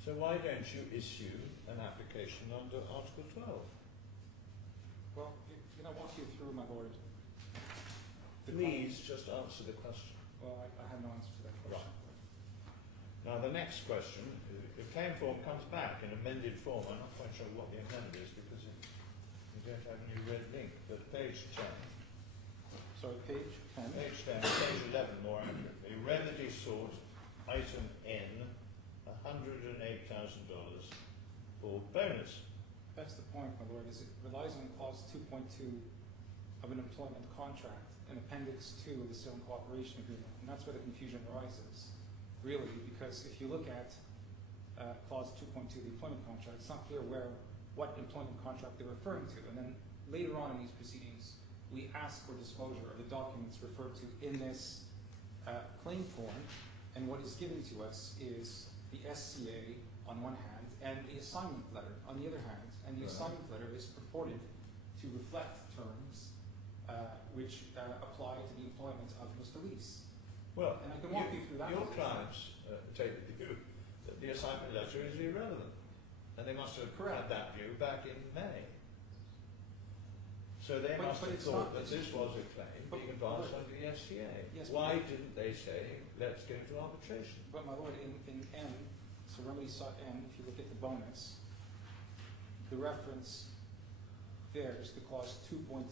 So why don't you issue an application under Article 12? well, can I walk you through, my lord? Please just answer the question. Well, I have no answer to that question. Now the next question, the claim form comes back in amended form. I'm not quite sure what the amendment is because you don't have any red link, but page 10. Sorry, page 10. Page 10, page 11 more accurately. Remedy sought, item N, $108,000 for bonus. That's the point, my lord, is it relies on clause 2.2 of an employment contract, an appendix 2 of the sale and cooperation agreement. And that's where the confusion arises, really, because if you look at clause 2.2 of the employment contract, it's not clear what employment contract they're referring to. And then later on in these proceedings, we ask for disclosure of the documents referred to in this claim form, and what is given to us is the SCA on one hand and the assignment letter on the other hand. And the assignment letter is purported to reflect terms which apply to the employment of Mr. LYS. Well, and I can walk you through that. Your clients take the view that the assignment letter is irrelevant, and they must have had that view back in May. So they must have thought that this was a claim being advanced under the SCA. Yes, why didn't they say, let's go to arbitration? But my lord, in N, so remedy sought N, if you look at the bonus, the reference there is the clause 2.2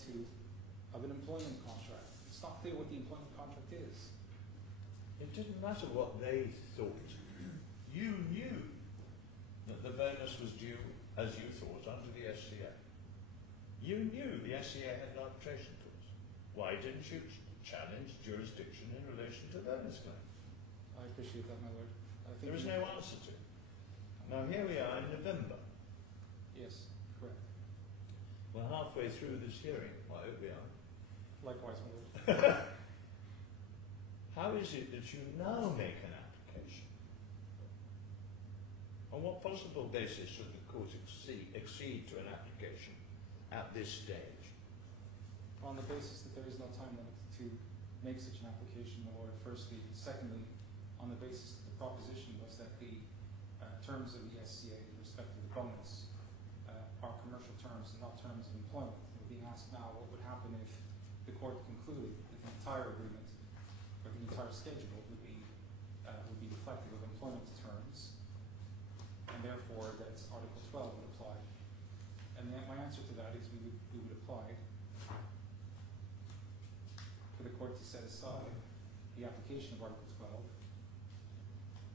of an employment contract. It's not clear what the employment contract is. It didn't matter what they thought. You knew that the bonus was due, as you thought, under the SCA. You knew the SCA had an arbitration clause. Why didn't you challenge jurisdiction in relation to bonus claim? I appreciate that, my lord. I think There is no answer to it. Now here we are in November. Yes, correct. We're halfway through this hearing. I hope we are. Likewise, my lord. How is it that you now make an application? On what possible basis should the court accede to an application at this stage? On the basis that there is no time limit to make such an application, my lord, firstly. Secondly, on the basis that the proposition was that the terms of the SCA in respect to the bonus are commercial terms and not terms of employment. We're being asked now what would happen if the court concluded that the entire agreement or the entire schedule would be reflective of employment terms, and therefore that Article 12 would apply. And my answer to that is we would apply for the court to set aside the application of Article 12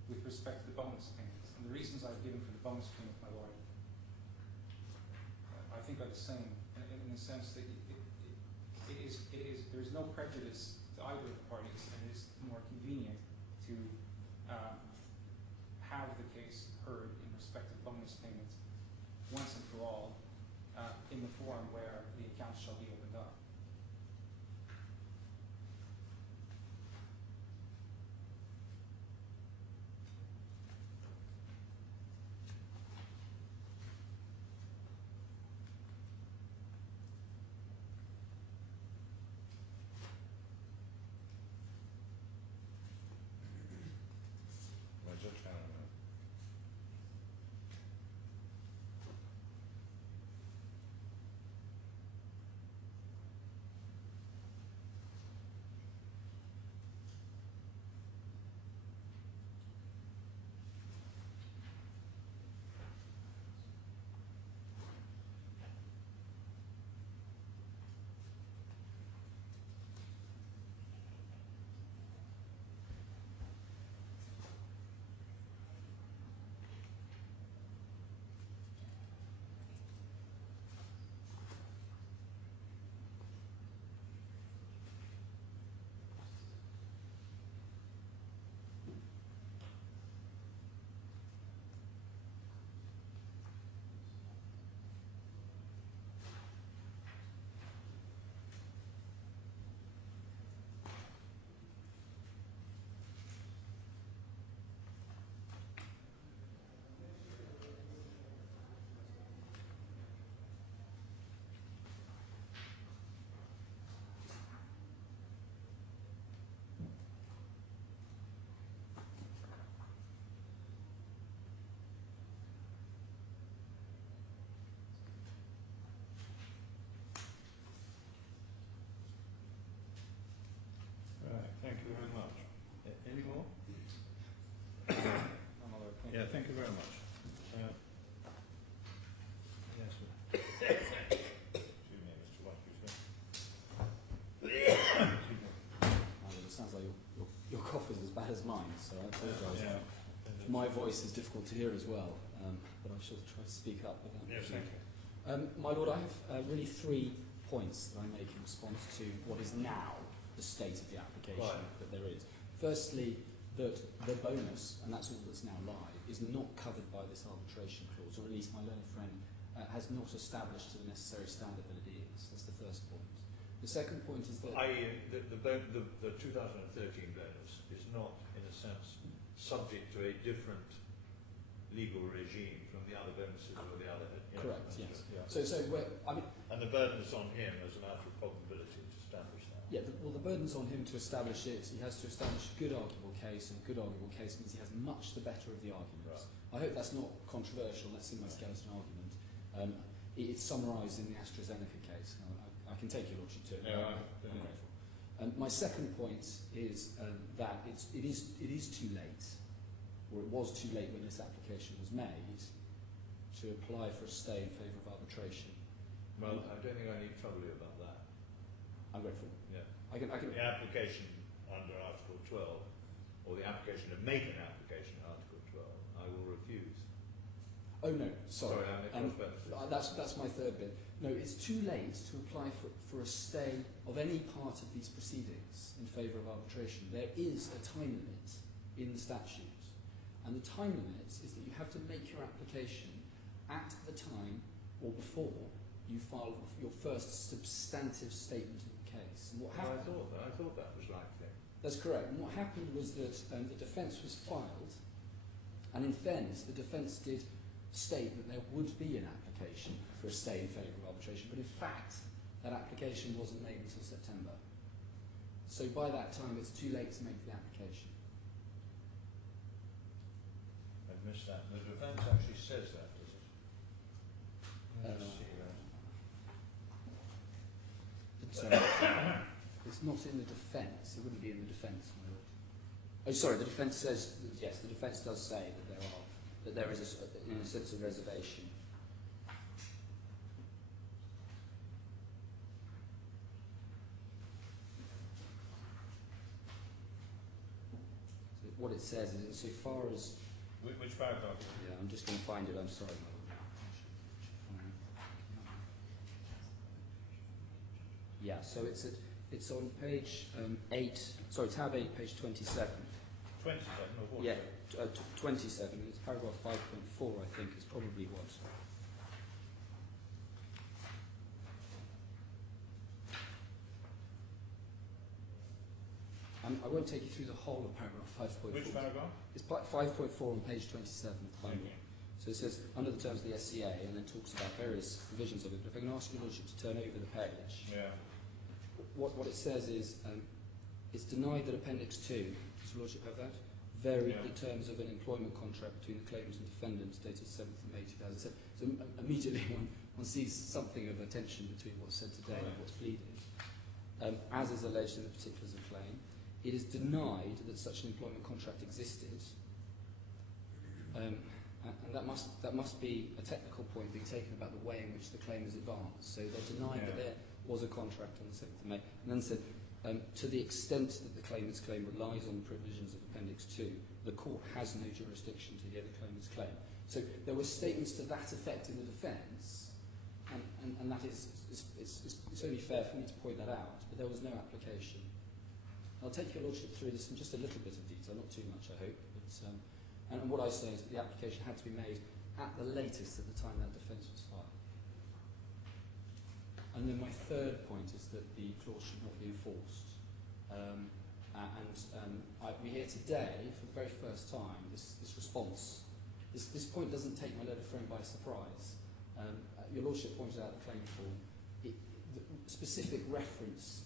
with respect to the bonus payments. And the reasons I've given for the bonus payment, my lord, I think are the same in the sense that there's no prejudice to either of the parties, and it is more convenient to have the case heard in respect of bonus payments once and for all in the form where the accounts shall be opened up. Well, just found out. you very much. Yes. Excuse me, Mr. Watkins. It sounds like your cough is as bad as mine, so I apologise. Yeah. My voice is difficult to hear as well, but I shall try to speak up without. Yes, thank you. My Lord, I have really 3 points that I make in response to what is now the state of the application that there is. Firstly, that the bonus, and that's all that's now live, is not covered by this arbitration clause, or at least my learned friend has not established to the necessary standard that it is. That's the first point. The second point is that... the 2013 bonus is not, in a sense, subject to a different legal regime from the other bonuses or the other... Correct, yes. Yeah. So I mean... And the burden is on him as a matter of probability to establish that. Yeah, well, the burden's on him to establish it. He has to establish a good arguable case, and a good arguable case means he has much the better of the arguments. Right. I hope that's not controversial. That's in my skeleton argument. It's summarised in the AstraZeneca case. I can take your lordship to it. No, I'm grateful. My second point is that it is too late, or it was too late when this application was made, to apply for a stay in favour of arbitration. Well, I don't think I need to trouble you about that. I'm grateful. Yeah. I can. The application under Article 12, or the application to make an application under Article 12, I will refuse. Oh no, sorry. That's my third bit. No, it's too late to apply for a stay of any part of these proceedings in favour of arbitration. There is a time limit in the statute, and the time limit is that you have to make your application at the time or before you file your first substantive statement of the case. And what happened? I thought that was likely. That's correct. And what happened was that the defence was filed, and in fairness, the defence did state that there would be an application for a stay in favour of arbitration, but in fact, that application wasn't made until September. So by that time, it's too late to make the application. I've missed that. The defence actually says that, does it? It's not in the defence. It wouldn't be in the defence, my lord. Oh, sorry. The defence says yes. The defence does say that there is in a sense a reservation. So what it says is, insofar as which paragraph? Yeah, I'm just going to find it. I'm sorry, my lord. Yeah, so it's on page 8. Sorry, tab 8, page 27. 27 or what? Yeah, 27. It's paragraph 5.4, I think, is probably what. I won't take you through the whole of paragraph 5.4. Which paragraph? It's 5.4 on page 27 of the Bible. Okay. So it says, under the terms of the SCA, and then talks about various provisions of it. But if I can ask your lordship to turn over the page. Yeah. What it says is, it's denied that Appendix 2, does your lordship have that? Varied the terms of an employment contract between the claimant and defendant dated 7th of May 2007. So immediately one sees something of a tension between what's said today and what's pleaded. As is alleged in the particulars of claim, it is denied that such an employment contract existed. And that must be a technical point being taken about the way in which the claim is advanced. So they're denying that there was a contract on the 7th of May, and then said, to the extent that the claimant's claim relies on the provisions of Appendix 2, the court has no jurisdiction to hear the claimant's claim. So there were statements to that effect in the defence, and that is it's only fair for me to point that out, but there was no application. I'll take your lordship through this in just a little bit of detail, not too much, I hope. But, and what I say is that the application had to be made at the latest at the time that defence was filed. And then my third point is that the clause should not be enforced. We hear today, for the very first time, this response. This point doesn't take my letter frame by surprise. Your lordship pointed out the claim form. The specific reference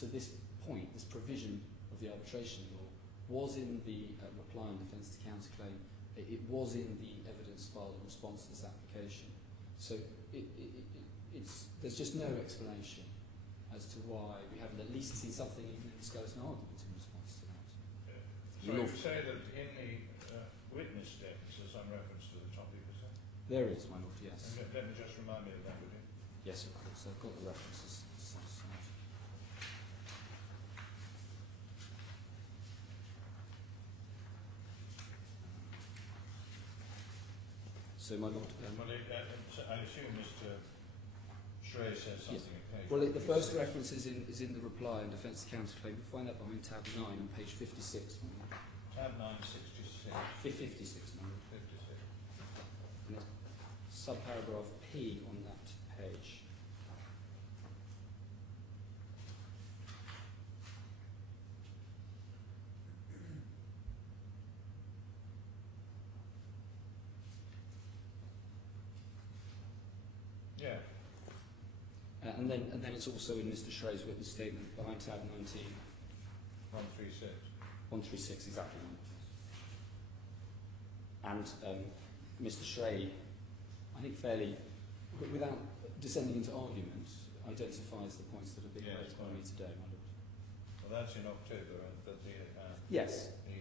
to this point, this provision of the arbitration law, was in the reply and defence to counterclaim. It was in the evidence filed in response to this application. So there's just no explanation as to why we haven't at least seen something even in the skeleton argument in response to that. So you say that in the witness statements, there's some reference to the topic, is there? There is, my lord, yes. And let me just remind me of that, would you? Yes, of course. I've got the references. So, my lord. Well, so I assume Mr. Shrey says something at page. Well, the first reference is in the reply and defence counterclaim. You'll find that behind tab 9 on page 56. Tab 966. 56, my lord. 56. And it's subparagraph P on that page. Yeah. And then it's also in Mr. Shrey's witness statement behind tab 19. 136. 136, exactly. And Mr. Shrey, I think fairly, without descending into argument, identifies the points that have been raised by me today, my lord. Well, that's in October, but the... Yes. The,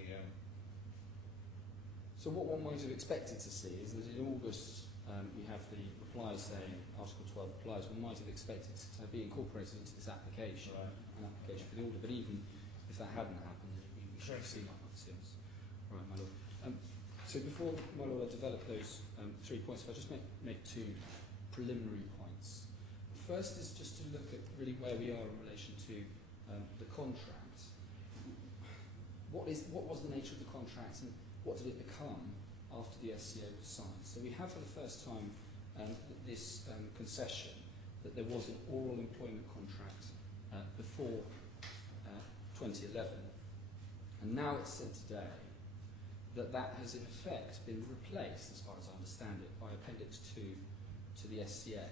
So what one might have expected to see is that in August we have the reply saying Article 12 applies. One might have expected to be incorporated into this application, an application for the order, but even if that hadn't happened, we should have seen that. Yes. Right, my lord. So before, my lord, I develop those 3 points, if I just make 2 preliminary points. The first is just to look at really where we are in relation to the contract. What was the nature of the contract and what did it become after the SCA was signed? So we have for the first time this concession that there was an oral employment contract before 2011, and now it's said today that has in effect been replaced, as far as I understand it, by Appendix 2 to the SCA.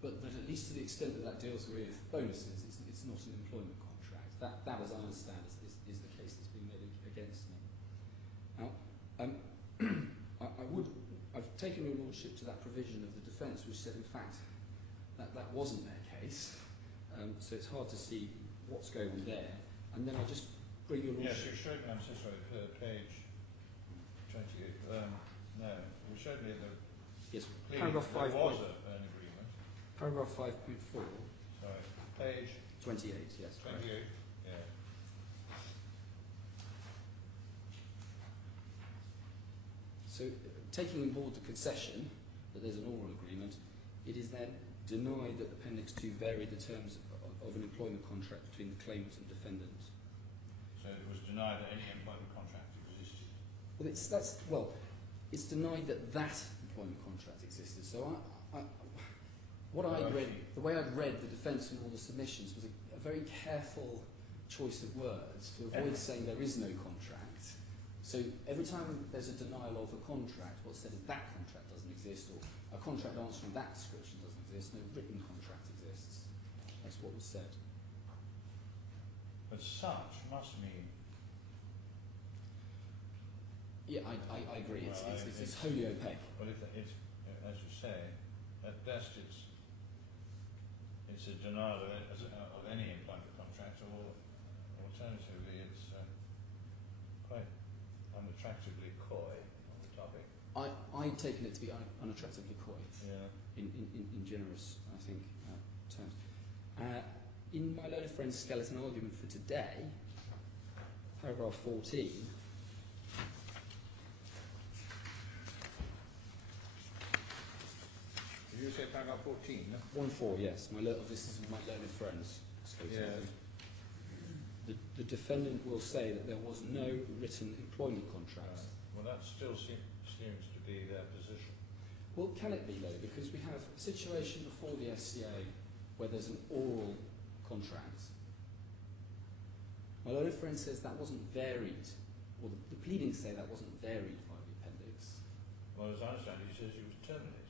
But at least to the extent that deals with bonuses, it's not an employment contract. That, as I understand, is the case that's been made against me. Now, I've taken your lordship to that provision of the defence which said, in fact, that wasn't their case. So it's hard to see what's going on there. And then I just bring your lordship... Yes, you showed me, I'm so sorry, page 28. No, you showed me the... Yes, please, paragraph 5. There was an agreement. Paragraph 5.4. Sorry, page... 28, yes. 28, correct. yeah. So, taking on board the concession that there's an oral agreement, it is then denied that Appendix 2 varied the terms of an employment contract between the claimant and defendant. So it was denied that any employment contract existed. Well, it's denied that employment contract existed. So the way I'd read the defence and all the submissions was a very careful choice of words to avoid saying there is no contract. So every time there's a denial of a contract, what's said is that contract doesn't exist, or a contract answering that description doesn't exist, no written contract exists. That's what was said. But such must mean... Yeah, I agree. Well, It's wholly opaque. Well, if it's, as you say, at best it's a denial of any employment contract, or alternatively it's quite unattractively coy on the topic. I've taken it to be unattractively coy. Yeah. In generous, I think, terms. In my learned friend's skeleton argument for today, paragraph 14. Did you say paragraph 14? 1.4, yes. This is my learned friend's skeleton argument. The defendant will say that there was no written employment contract. Well, that still seems to be their position. Well, can it be, though? Because we have a situation before the SCA where there's an oral contract. My learned friend says that wasn't varied, or the pleadings say that wasn't varied by the appendix. Well, as I understand, he says he was terminated.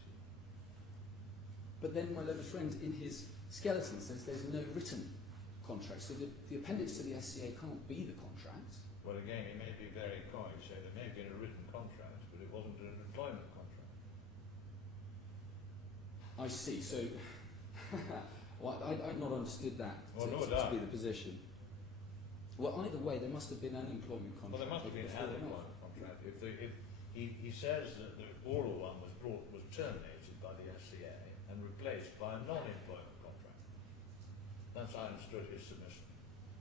But then my learned friend, in his skeleton, says there's no written contract. So the appendix to the SCA can't be the contract. Well, again, it may be very coy to say there may have been a written contract, but it wasn't an employment contract. I see. So well, I've not understood that to be the position. Well, either way, there must have been an employment contract. Well, there must have been an employment contract. contract, if he says that the oral one was terminated by the FCA and replaced by a non-employment contract. That's how I understood his submission.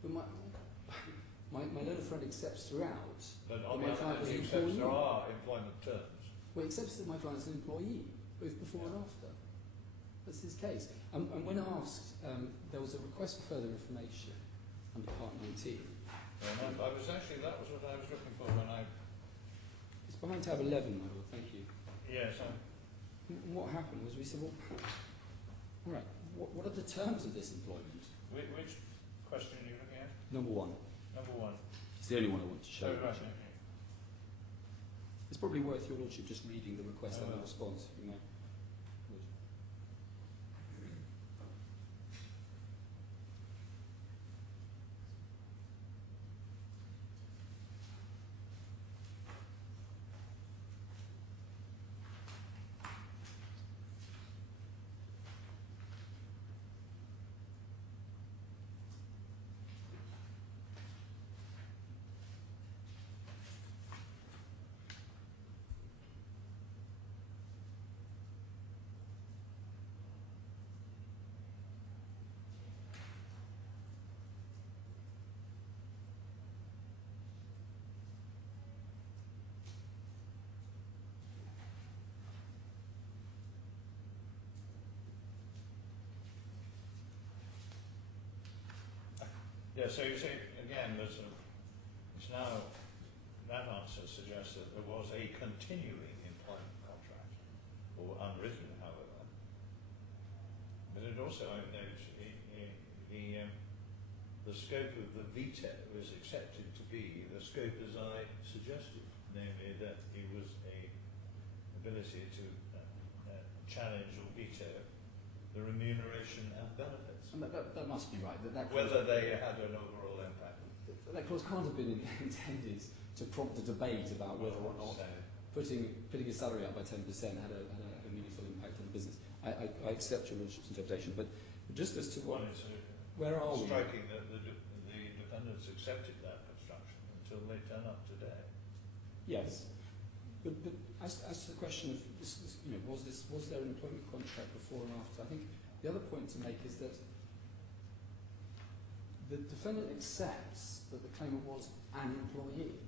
But my learned friend accepts throughout But that on my the other client hand, was he an accepts employee. there are employment terms. Well, he accepts that my client's an employee, both before and after. That's his case. And when asked, there was a request for further information under Part 19. I was actually, that was what I was looking for when I... It's behind tab 11, my lord, thank you. Yes, And what happened was we said, well, all right, what are the terms of this employment? which question are you looking at? Number one. Number one. It's the only one I want to show. Oh, right, okay. It's probably worth your lordship just reading the request and the well. response, if you may. Would. Yeah, so you see, again, it's now, that answer suggests that there was a continuing employment contract, or unwritten, however. But it also notes the scope of the veto is accepted to be the scope as I suggested, namely that it was a ability to challenge or veto the remuneration and benefits. And that must be right. That Whether they had an overall impact. That clause can't have been intended to prompt a debate about whether or not putting a salary up by 10% had a meaningful impact on the business. I accept your lordship's interpretation, but just as to what, where are we? Striking that the defendants accepted that construction until they turn up today. Yes, but as to the question of was there an employment contract before and after? I think the other point to make is that the defendant accepts that the claimant was an employee.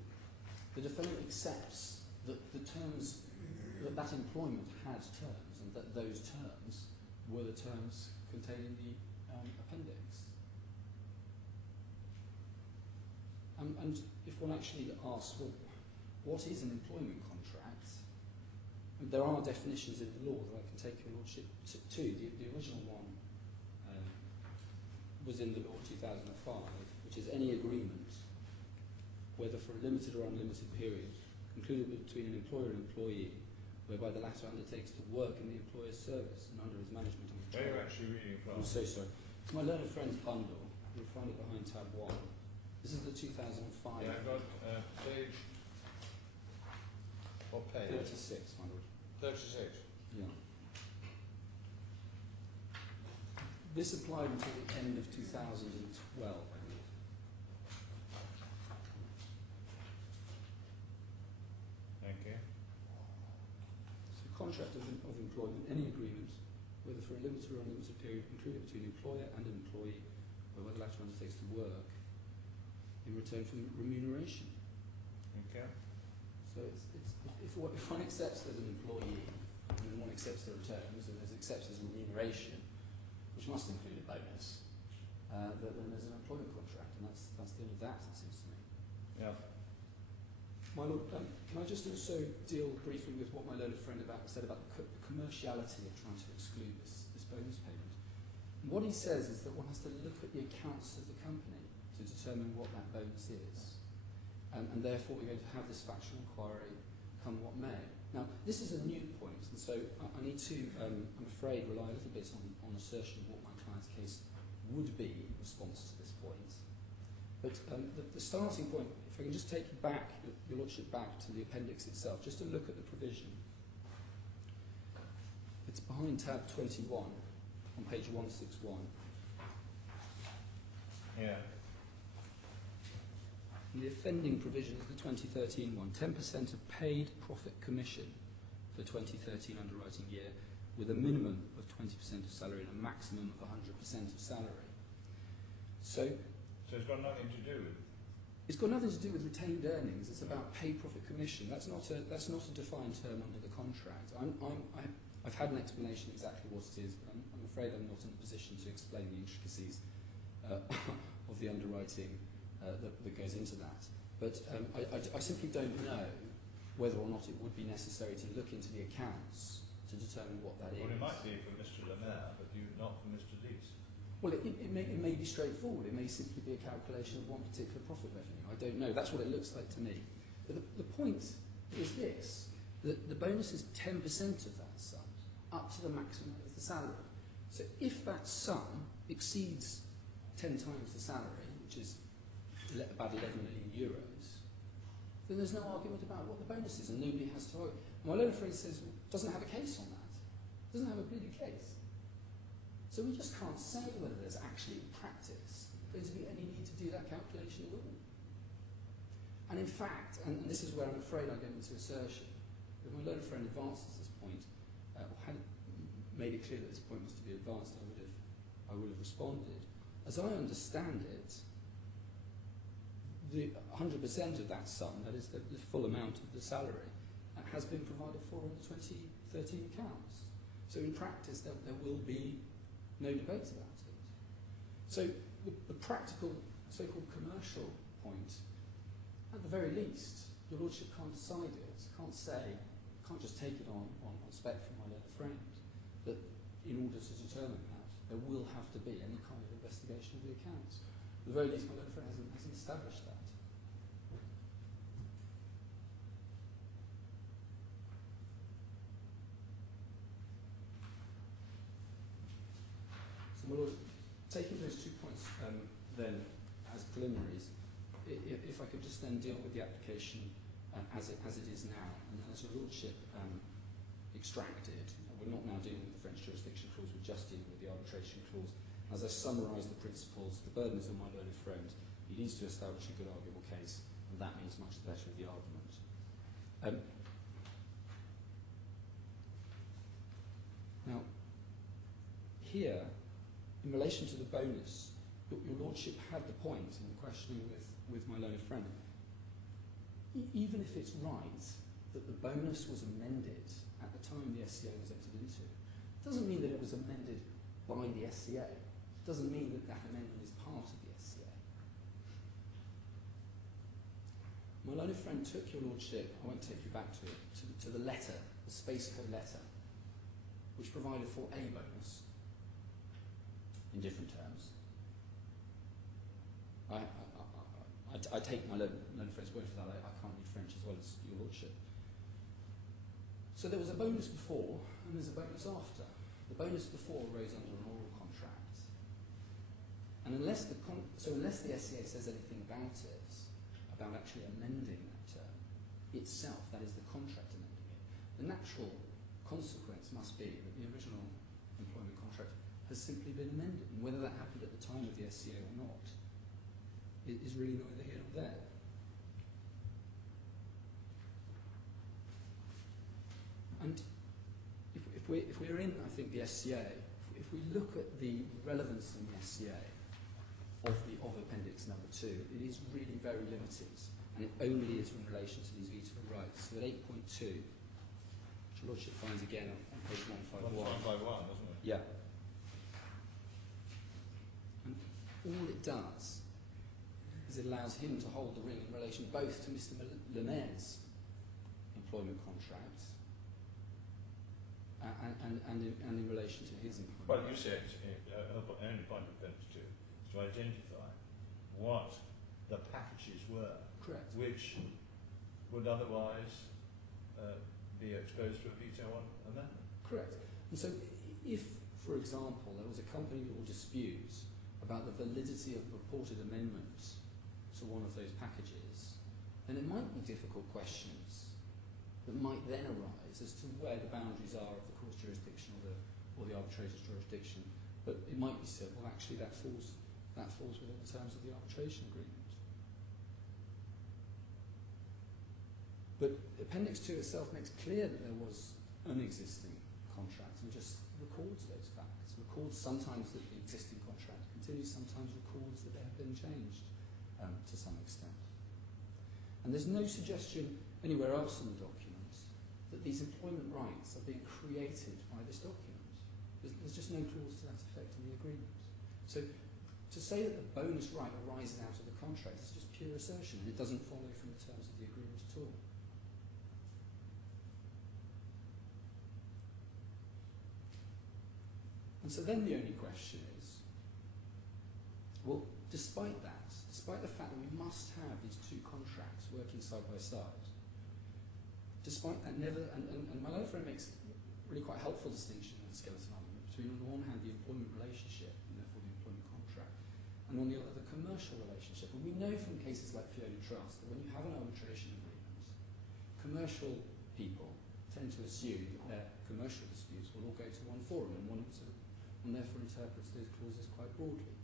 The defendant accepts that the terms, that employment had terms, and that those terms were the terms contained in the appendix. And if one actually asks, well, what is an employment contract? There are definitions in the law that I can take your lordship to. The original one was in the law 2005, which is any agreement, whether for a limited or unlimited period, concluded between an employer and employee, whereby the latter undertakes to work in the employer's service and under his management and control. Where are you actually reading from? I'm so sorry. It's my learned friend's bundle. You'll find it behind tab 1. This is the 2005. Yeah, I've got page. What page? 36, my lord. 36. Yeah. This applied until the end of 2012, I believe. Thank you. So contract of employment, any agreement, whether for a limited or unlimited period, concluded between employer and an employee, where the latter undertakes to work in return for remuneration. Okay. So if one accepts as an employee, and then one accepts the returns, and accepts as remuneration, which must include a bonus, then there's an employment contract, and that's the end of that, it seems to me. Yeah. My lord, can I just also deal briefly with what my learned friend said about the commerciality of trying to exclude this bonus payment? And what he says is that one has to look at the accounts of the company to determine what that bonus is. And therefore we're going to have this factual inquiry come what may. Now, this is a new point, and so I need to, I'm afraid, rely a little bit on assertion of what my client's case would be in response to this point. But the starting point, if I can just take you back, your lordship, back to the appendix itself, just to look at the provision. It's behind tab 21 on page 161. Yeah. And the offending provision is the 2013 one, 10% of paid profit commission for 2013 underwriting year, with a minimum of 20% of salary and a maximum of 100% of salary. So it's got nothing to do with. It's got nothing to do with retained earnings. It's about paid profit commission. That's not a defined term under the contract. I've had an explanation exactly what it is, but I'm afraid I'm not in a position to explain the intricacies of the underwriting that goes into that. But I simply don't know whether or not it would be necessary to look into the accounts to determine what that is. Well, it might be for Mr. Lemaire, but not for Mr. Lees. Well, it may be straightforward. It may simply be a calculation of one particular profit revenue. I don't know. That's what it looks like to me. But the point is this, that the bonus is 10% of that sum, up to the maximum of the salary. So if that sum exceeds 10 times the salary, which is about 11 million euros, then there's no argument about what the bonus is, and nobody has to argue. My learned friend says, doesn't have a case on that. Doesn't have a bleeding case. So we just can't say whether there's actually in practice going to be any need to do that calculation at all. And in fact, and this is where I'm afraid I go into assertion, if my learned friend advances this point, or had made it clear that this point was to be advanced, I would have responded. As I understand it, the 100% of that sum, that is the full amount of the salary, has been provided for in the 2013 accounts. So in practice, there will be no debate about it. So the practical, so-called commercial point, at the very least, your lordship can't decide it, can't just take it on spec from my learned friend, that in order to determine that, there will have to be any kind of investigation of the accounts. At the very least, my learned friend hasn't established that. So, my lord, taking those 2 points then as preliminaries, if I could just then deal with the application as it is now, and as your lordship extracted, we're not now dealing with the French jurisdiction clause, we're just dealing with the arbitration clause. As I summarise the principles, the burden is on my learned friend. He needs to establish a good arguable case, and that means much the better of the argument. Now, here, in relation to the bonus, your lordship had the point in the questioning with my learned friend. Even if it's right that the bonus was amended at the time the SCA was entered into, it doesn't mean that it was amended by the SCA. It doesn't mean that that amendment is part of the SCA. My learned friend took your lordship, I won't take you back to it, to the letter, the space code letter, which provided for a bonus in different terms. I take my learned friend's word for that. I can't read French as well as your lordship. So there was a bonus before, and there's a bonus after. The bonus before arose under an oral contract, and unless the SCA says anything about it, about actually amending that term itself, that is the contract amending it, the natural consequence must be that the original employment contract has simply been amended, and whether that happened at the time of the SCA or not is really neither here nor there. And if we're in, I think, the SCA, if we look at the relevance in the SCA of Appendix number 2, it is really very limited, and it only is in relation to these veto rights. So at 8.2, which your lordship finds again on page 151. 151, doesn't it? Yeah. And all it does is it allows him to hold the ring in relation both to Mr. Lemaire's employment contract and in relation to his employment. Well, you said only point of Appendix 2 is to identify what the packages were. Correct. Which would otherwise be exposed to a veto amendment. Correct. And so if, for example, there was a company law dispute about the validity of purported amendments to one of those packages, then it might be difficult questions that might then arise as to where the boundaries are of the court's jurisdiction or the arbitrator's jurisdiction. But it might be said, well, actually that falls within the terms of the arbitration agreement. But Appendix 2 itself makes clear that there was an existing contract and just records those facts. Records sometimes that the existing contract continues, sometimes records that they have been changed to some extent. And there's no suggestion anywhere else in the document that these employment rights are being created by this document. There's just no clause to that effect in the agreement. So to say that the bonus right arises out of the contract is just pure assertion, and it doesn't follow from the terms of the agreement at all. And so then the only question is, well, despite that, despite the fact that we must have these two contracts working side by side, despite that and my friend makes a really quite helpful distinction in the skeleton argument between, on the one hand, the employment relationship, and therefore the employment contract, and on the other, the commercial relationship. And we know from cases like Fiona Trust that when you have an arbitration agreement, commercial people tend to assume that their commercial disputes will all go to one forum, and one therefore interprets those clauses quite broadly.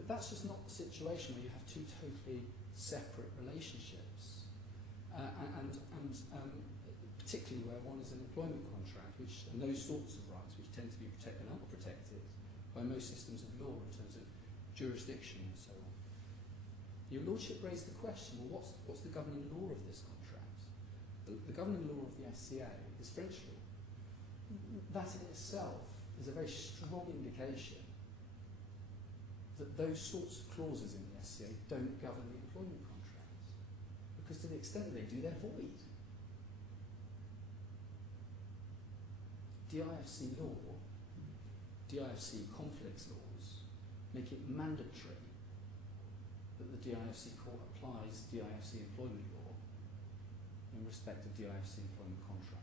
But that's just not the situation where you have two totally separate relationships, and particularly where one is an employment contract, and those sorts of rights which tend to be protected and are protected by most systems of law in terms of jurisdiction and so on. Your Lordship raised the question, well, what's the governing law of this contract? The governing law of the SCA is French law. That in itself is a very strong indication that those sorts of clauses in the SCA don't govern the employment contracts. Because to the extent that they do, they're void. DIFC law, DIFC conflicts laws, make it mandatory that the DIFC court applies DIFC employment law in respect of DIFC employment contracts.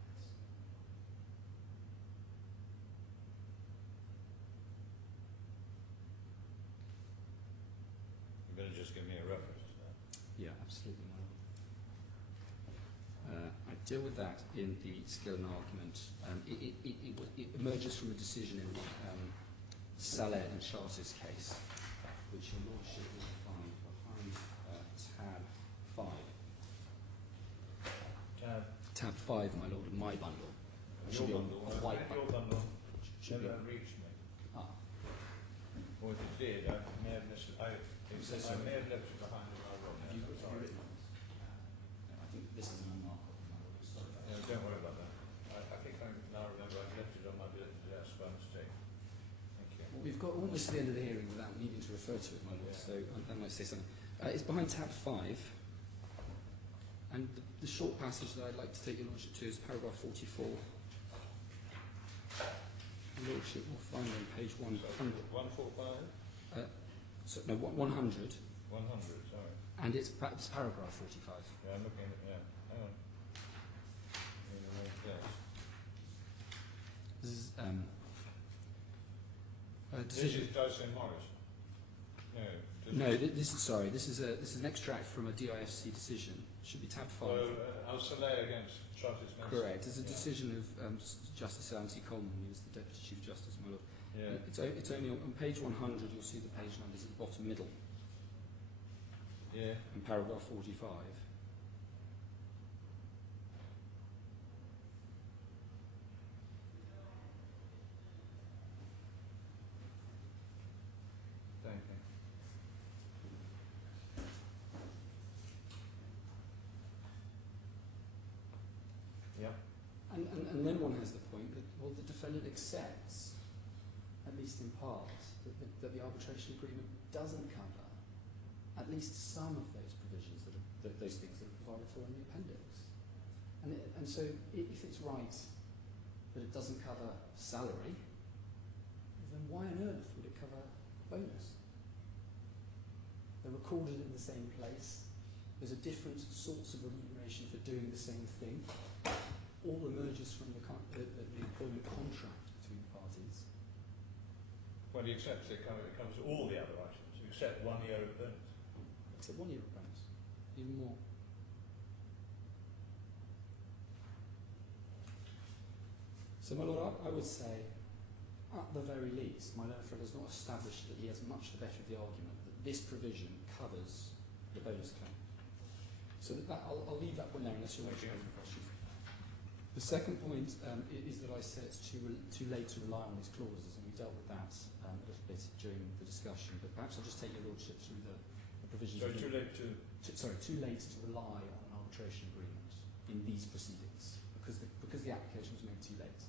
You better just give me a reference to that. Yeah, absolutely. I deal with that in the Skillen argument. It emerges from a decision in the Saleh and Charters case, which your Lordship will find behind tab 5. Tab 5, my Lord, of my bundle. Your bundle? A white your bundle. Should Never be reached me. Ah. Or if it did, I may have missed it. I may have left it behind in my room. Have you written it? No, I think this is an unmarked copy, my Lord. Sorry. No, don't worry about that. I think I now remember I left it on my desk by mistake. Thank you. Well, we've got almost to the end of the hearing without needing to refer to it, my Lord, so I might say something. It's behind tab 5, and the short passage that I'd like to take your Lordship to is paragraph 44. Your Lordship will find on page 100. 145? No, 100. 100, sorry. And it's paragraph 45. Yeah, I'm looking at it, yeah. Hang on. In the wrong place. This is This is Dyson Morris. No, this is an extract from a DIFC decision. It should be tab 5. Al-Saleh against Charters. Correct. It's a decision of Justice Anthony Coleman, who was the Deputy Chief Justice, my Lord. Yeah. It's only on page 100. You'll see the page numbers at the bottom middle. Yeah. In paragraph 45. Thank you. Yeah. And then one has the point that, well, the defendant accepts, at least in part, that the arbitration agreement doesn't cover at least some of those provisions those things that are provided for in the appendix. And so if it's right that it doesn't cover salary, then why on earth would it cover bonus? They're recorded in the same place. There's a different sorts of remuneration for doing the same thing. All emerges from the employment contract between the parties. Well, he accepts it covers all the other items, except 1 year of bonus. Except 1 year of bonus. Even more. So, my Lord, I would say, at the very least, my learned friend has not established that he has much the better of the argument that this provision covers the bonus claim. So I'll leave that point there unless you want to have any questions. The second point is that I said it's too late to rely on these clauses, and we dealt with that a little bit during the discussion, but perhaps I'll just take your lordship through the provisions. So too late to... Too late to rely on an arbitration agreement in these proceedings, because the application was made too late.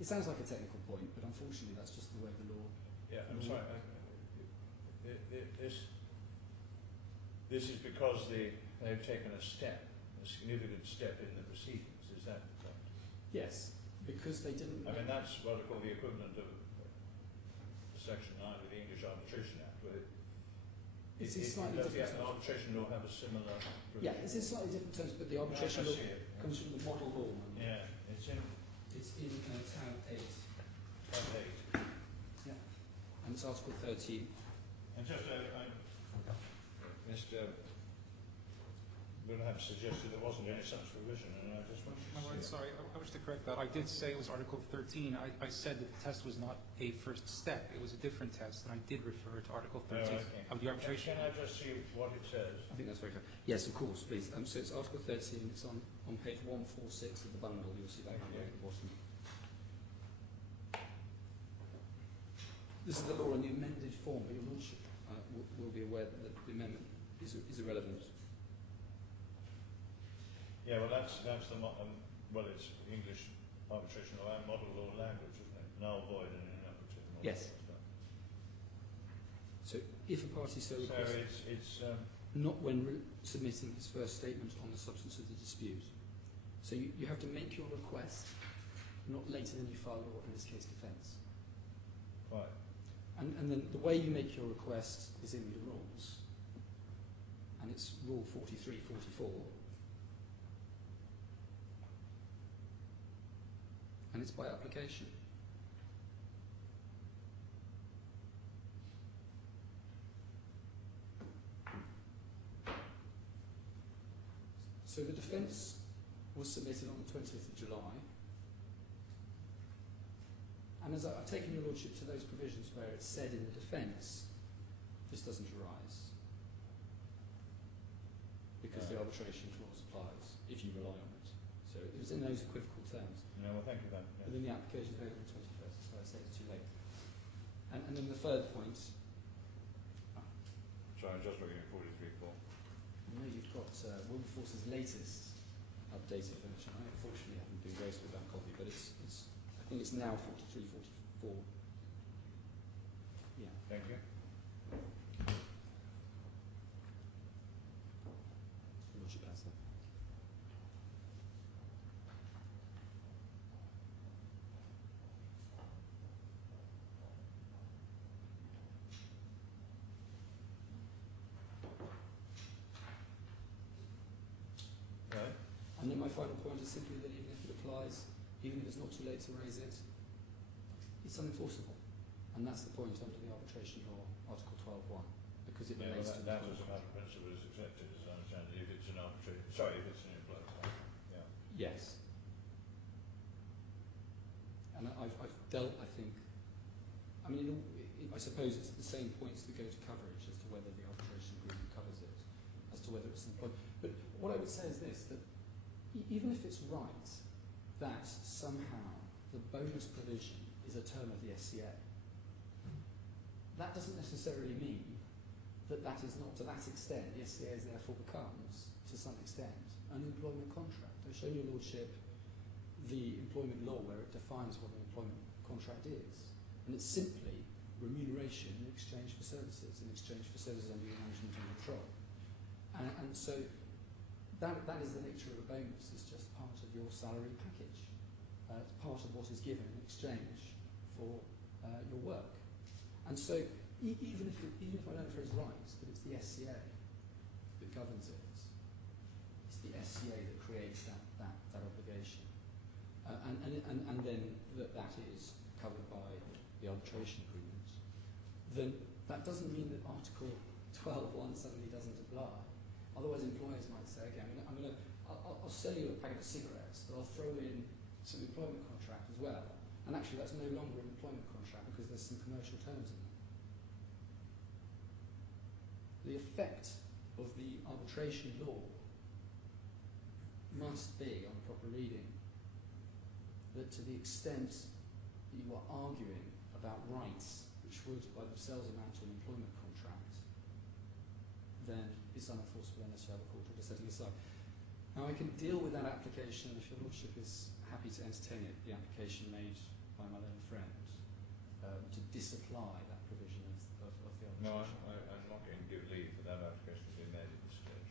It sounds like a technical point, but unfortunately that's just the way the law... Yeah, I'm sorry. This is because they've taken a significant step in the proceedings, is that the point? Yes, because they didn't... I mean, that's what I call the equivalent of Section 9 of the English Arbitration Act, where it's slightly does different. the arbitration law have a similar provision? Yeah, it's in slightly different terms, but the arbitration law comes from the model law. Yeah, it's in tab 8. tab 8. Yeah, and it's Article 13. And just, Mr. Wilhelm suggested there wasn't any such provision, and I just wanted to see. Sorry, I wish to correct that. I did say it was Article 13. I said that the test was not a first step. It was a different test, and I did refer to Article 13 of the arbitration. Can I just see what it says? I think that's very fair. Yes, of course, please. So it's Article 13. It's on page 146 of the bundle. You'll see that number at the bottom. This is the law in the amended form, but your lordship will be aware that the amendment is irrelevant. Yeah, well, that's the it's English arbitration law and model law language, isn't it? Null, void, and inoperative. Yes. So if a party so requests, so it's not when submitting his first statement on the substance of the dispute. So you have to make your request not later than you file your, in this case, defence. right. And then the way you make your request is in the rules. And it's Rule 4344. And it's by application. So the defence was submitted on the 20th of July. And as I've taken your lordship to those provisions where it's said in the defence, this doesn't arise. Because the arbitration clause applies if you rely on it. So it was in those equivocal terms. No, well, thank you then. Yeah. But then the application is made on the 21st, so I say it's too late. And then the third point, Sorry, I'm just looking at 43.4. I know you've got Wilberforce's latest updated version. I unfortunately haven't been graced with that copy, but I think it's now 43.44. Yeah. Thank you. Lordship has that. Right. And then my final point is simply that even if it applies, even if it's not too late to raise it, it's unenforceable. And that's the point under the arbitration law, Article 12.1, because it relates to that as a matter of principle is accepted, as I understand it, if it's an arbitration. Sorry, if it's an employment. Yeah. Yes. And I've dealt, I think, I mean, I suppose it's the same points that go to coverage as to whether the arbitration agreement covers it, as to whether it's an employment. But what I would say is this, that even if it's right that somehow the bonus provision is a term of the SCA, that doesn't necessarily mean that that is not, to that extent, the SCA is therefore becomes, to some extent, an employment contract. I've shown your lordship the employment law where it defines what an employment contract is. And it's simply remuneration in exchange for services, in exchange for services under your management and control. And so that is the nature of a bonus. It's just part of your salary package. It's part of what is given in exchange for your work. And so even if I don't know if it's right that it's the SCA that governs it, it's the SCA that creates that obligation. And then that is covered by the arbitration agreement, then that doesn't mean that Article 12.1 suddenly doesn't apply. Otherwise, employers might say, okay, I'll sell you a packet of cigarettes, but I'll throw in some employment contract as well. And actually, that's no longer an employment contract because there's some commercial terms in it. The effect of the arbitration law must be, on proper reading, that to the extent you are arguing about rights which would by themselves amount to an employment contract, then it's unenforceable unless you have a court order setting aside. Now I can deal with that application if your Lordship is happy to entertain it, the application made by my learned friend, to disapply that provision of the arbitration. No, I'm not going to give leave for that application to be made at this stage.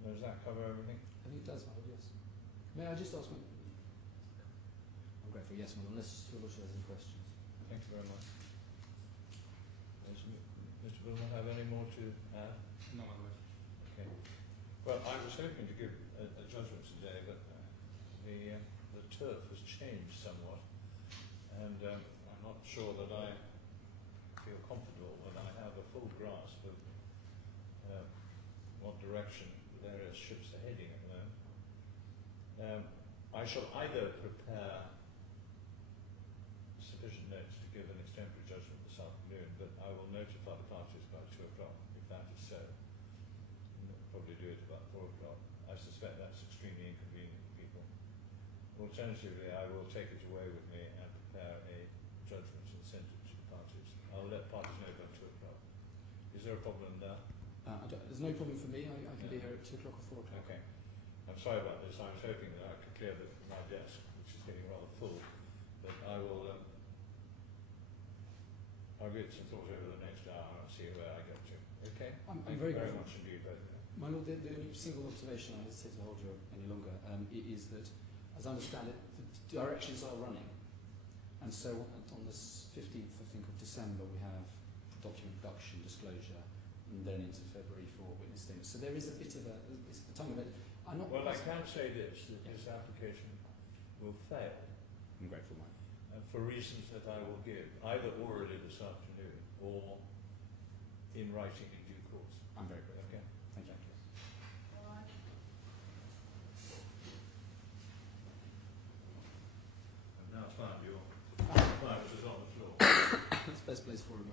Now, does that cover everything? I think it does, my Lord, yes. May I just ask one? I'm grateful, yes, my Lord, unless your Lordship has any questions. Thank you very much. Does Mr. Wilmot have any more to add? No, my lord. Okay. Well, I was hoping to give a judgment today, but the turf has changed somewhat, and I'm not sure that I feel comfortable that I have a full grasp of what direction the various ships are heading at the moment. I shall either prepare sufficient notes to give an extemporary judgment this afternoon, but I will notify the parties by 2 o'clock if that is so. I'll probably do it about 4 o'clock. I suspect that's extremely inconvenient for people. Alternatively, I will take it away with me and prepare a judgment and send it to the parties. I'll let parties know by 2 o'clock. Is there a problem there? There's no problem for me. I can be here at 2 o'clock or 4 o'clock. Okay. I'm sorry about this. I was hoping that I could clear my desk, which is getting rather full. But I will. I'll give it some thought over the next hour and see where I get to. Okay. I'm Thank very you very grateful. much indeed, both of you. My Lord, the only single observation I hesitate to hold you any longer is that, as I understand it, the directions are running. And so on the 15th, I think, of December, we have document production, disclosure, and then into February for witness statements. So there is a bit of a time of it. I'm not. Well, I can say this, that this application will fail. I'm grateful, Mike. For reasons that I will give, either orally this afternoon or in writing in due course. I'm very grateful. Okay. Thank you. I've now found your file, which is on the floor. That's the best place for him.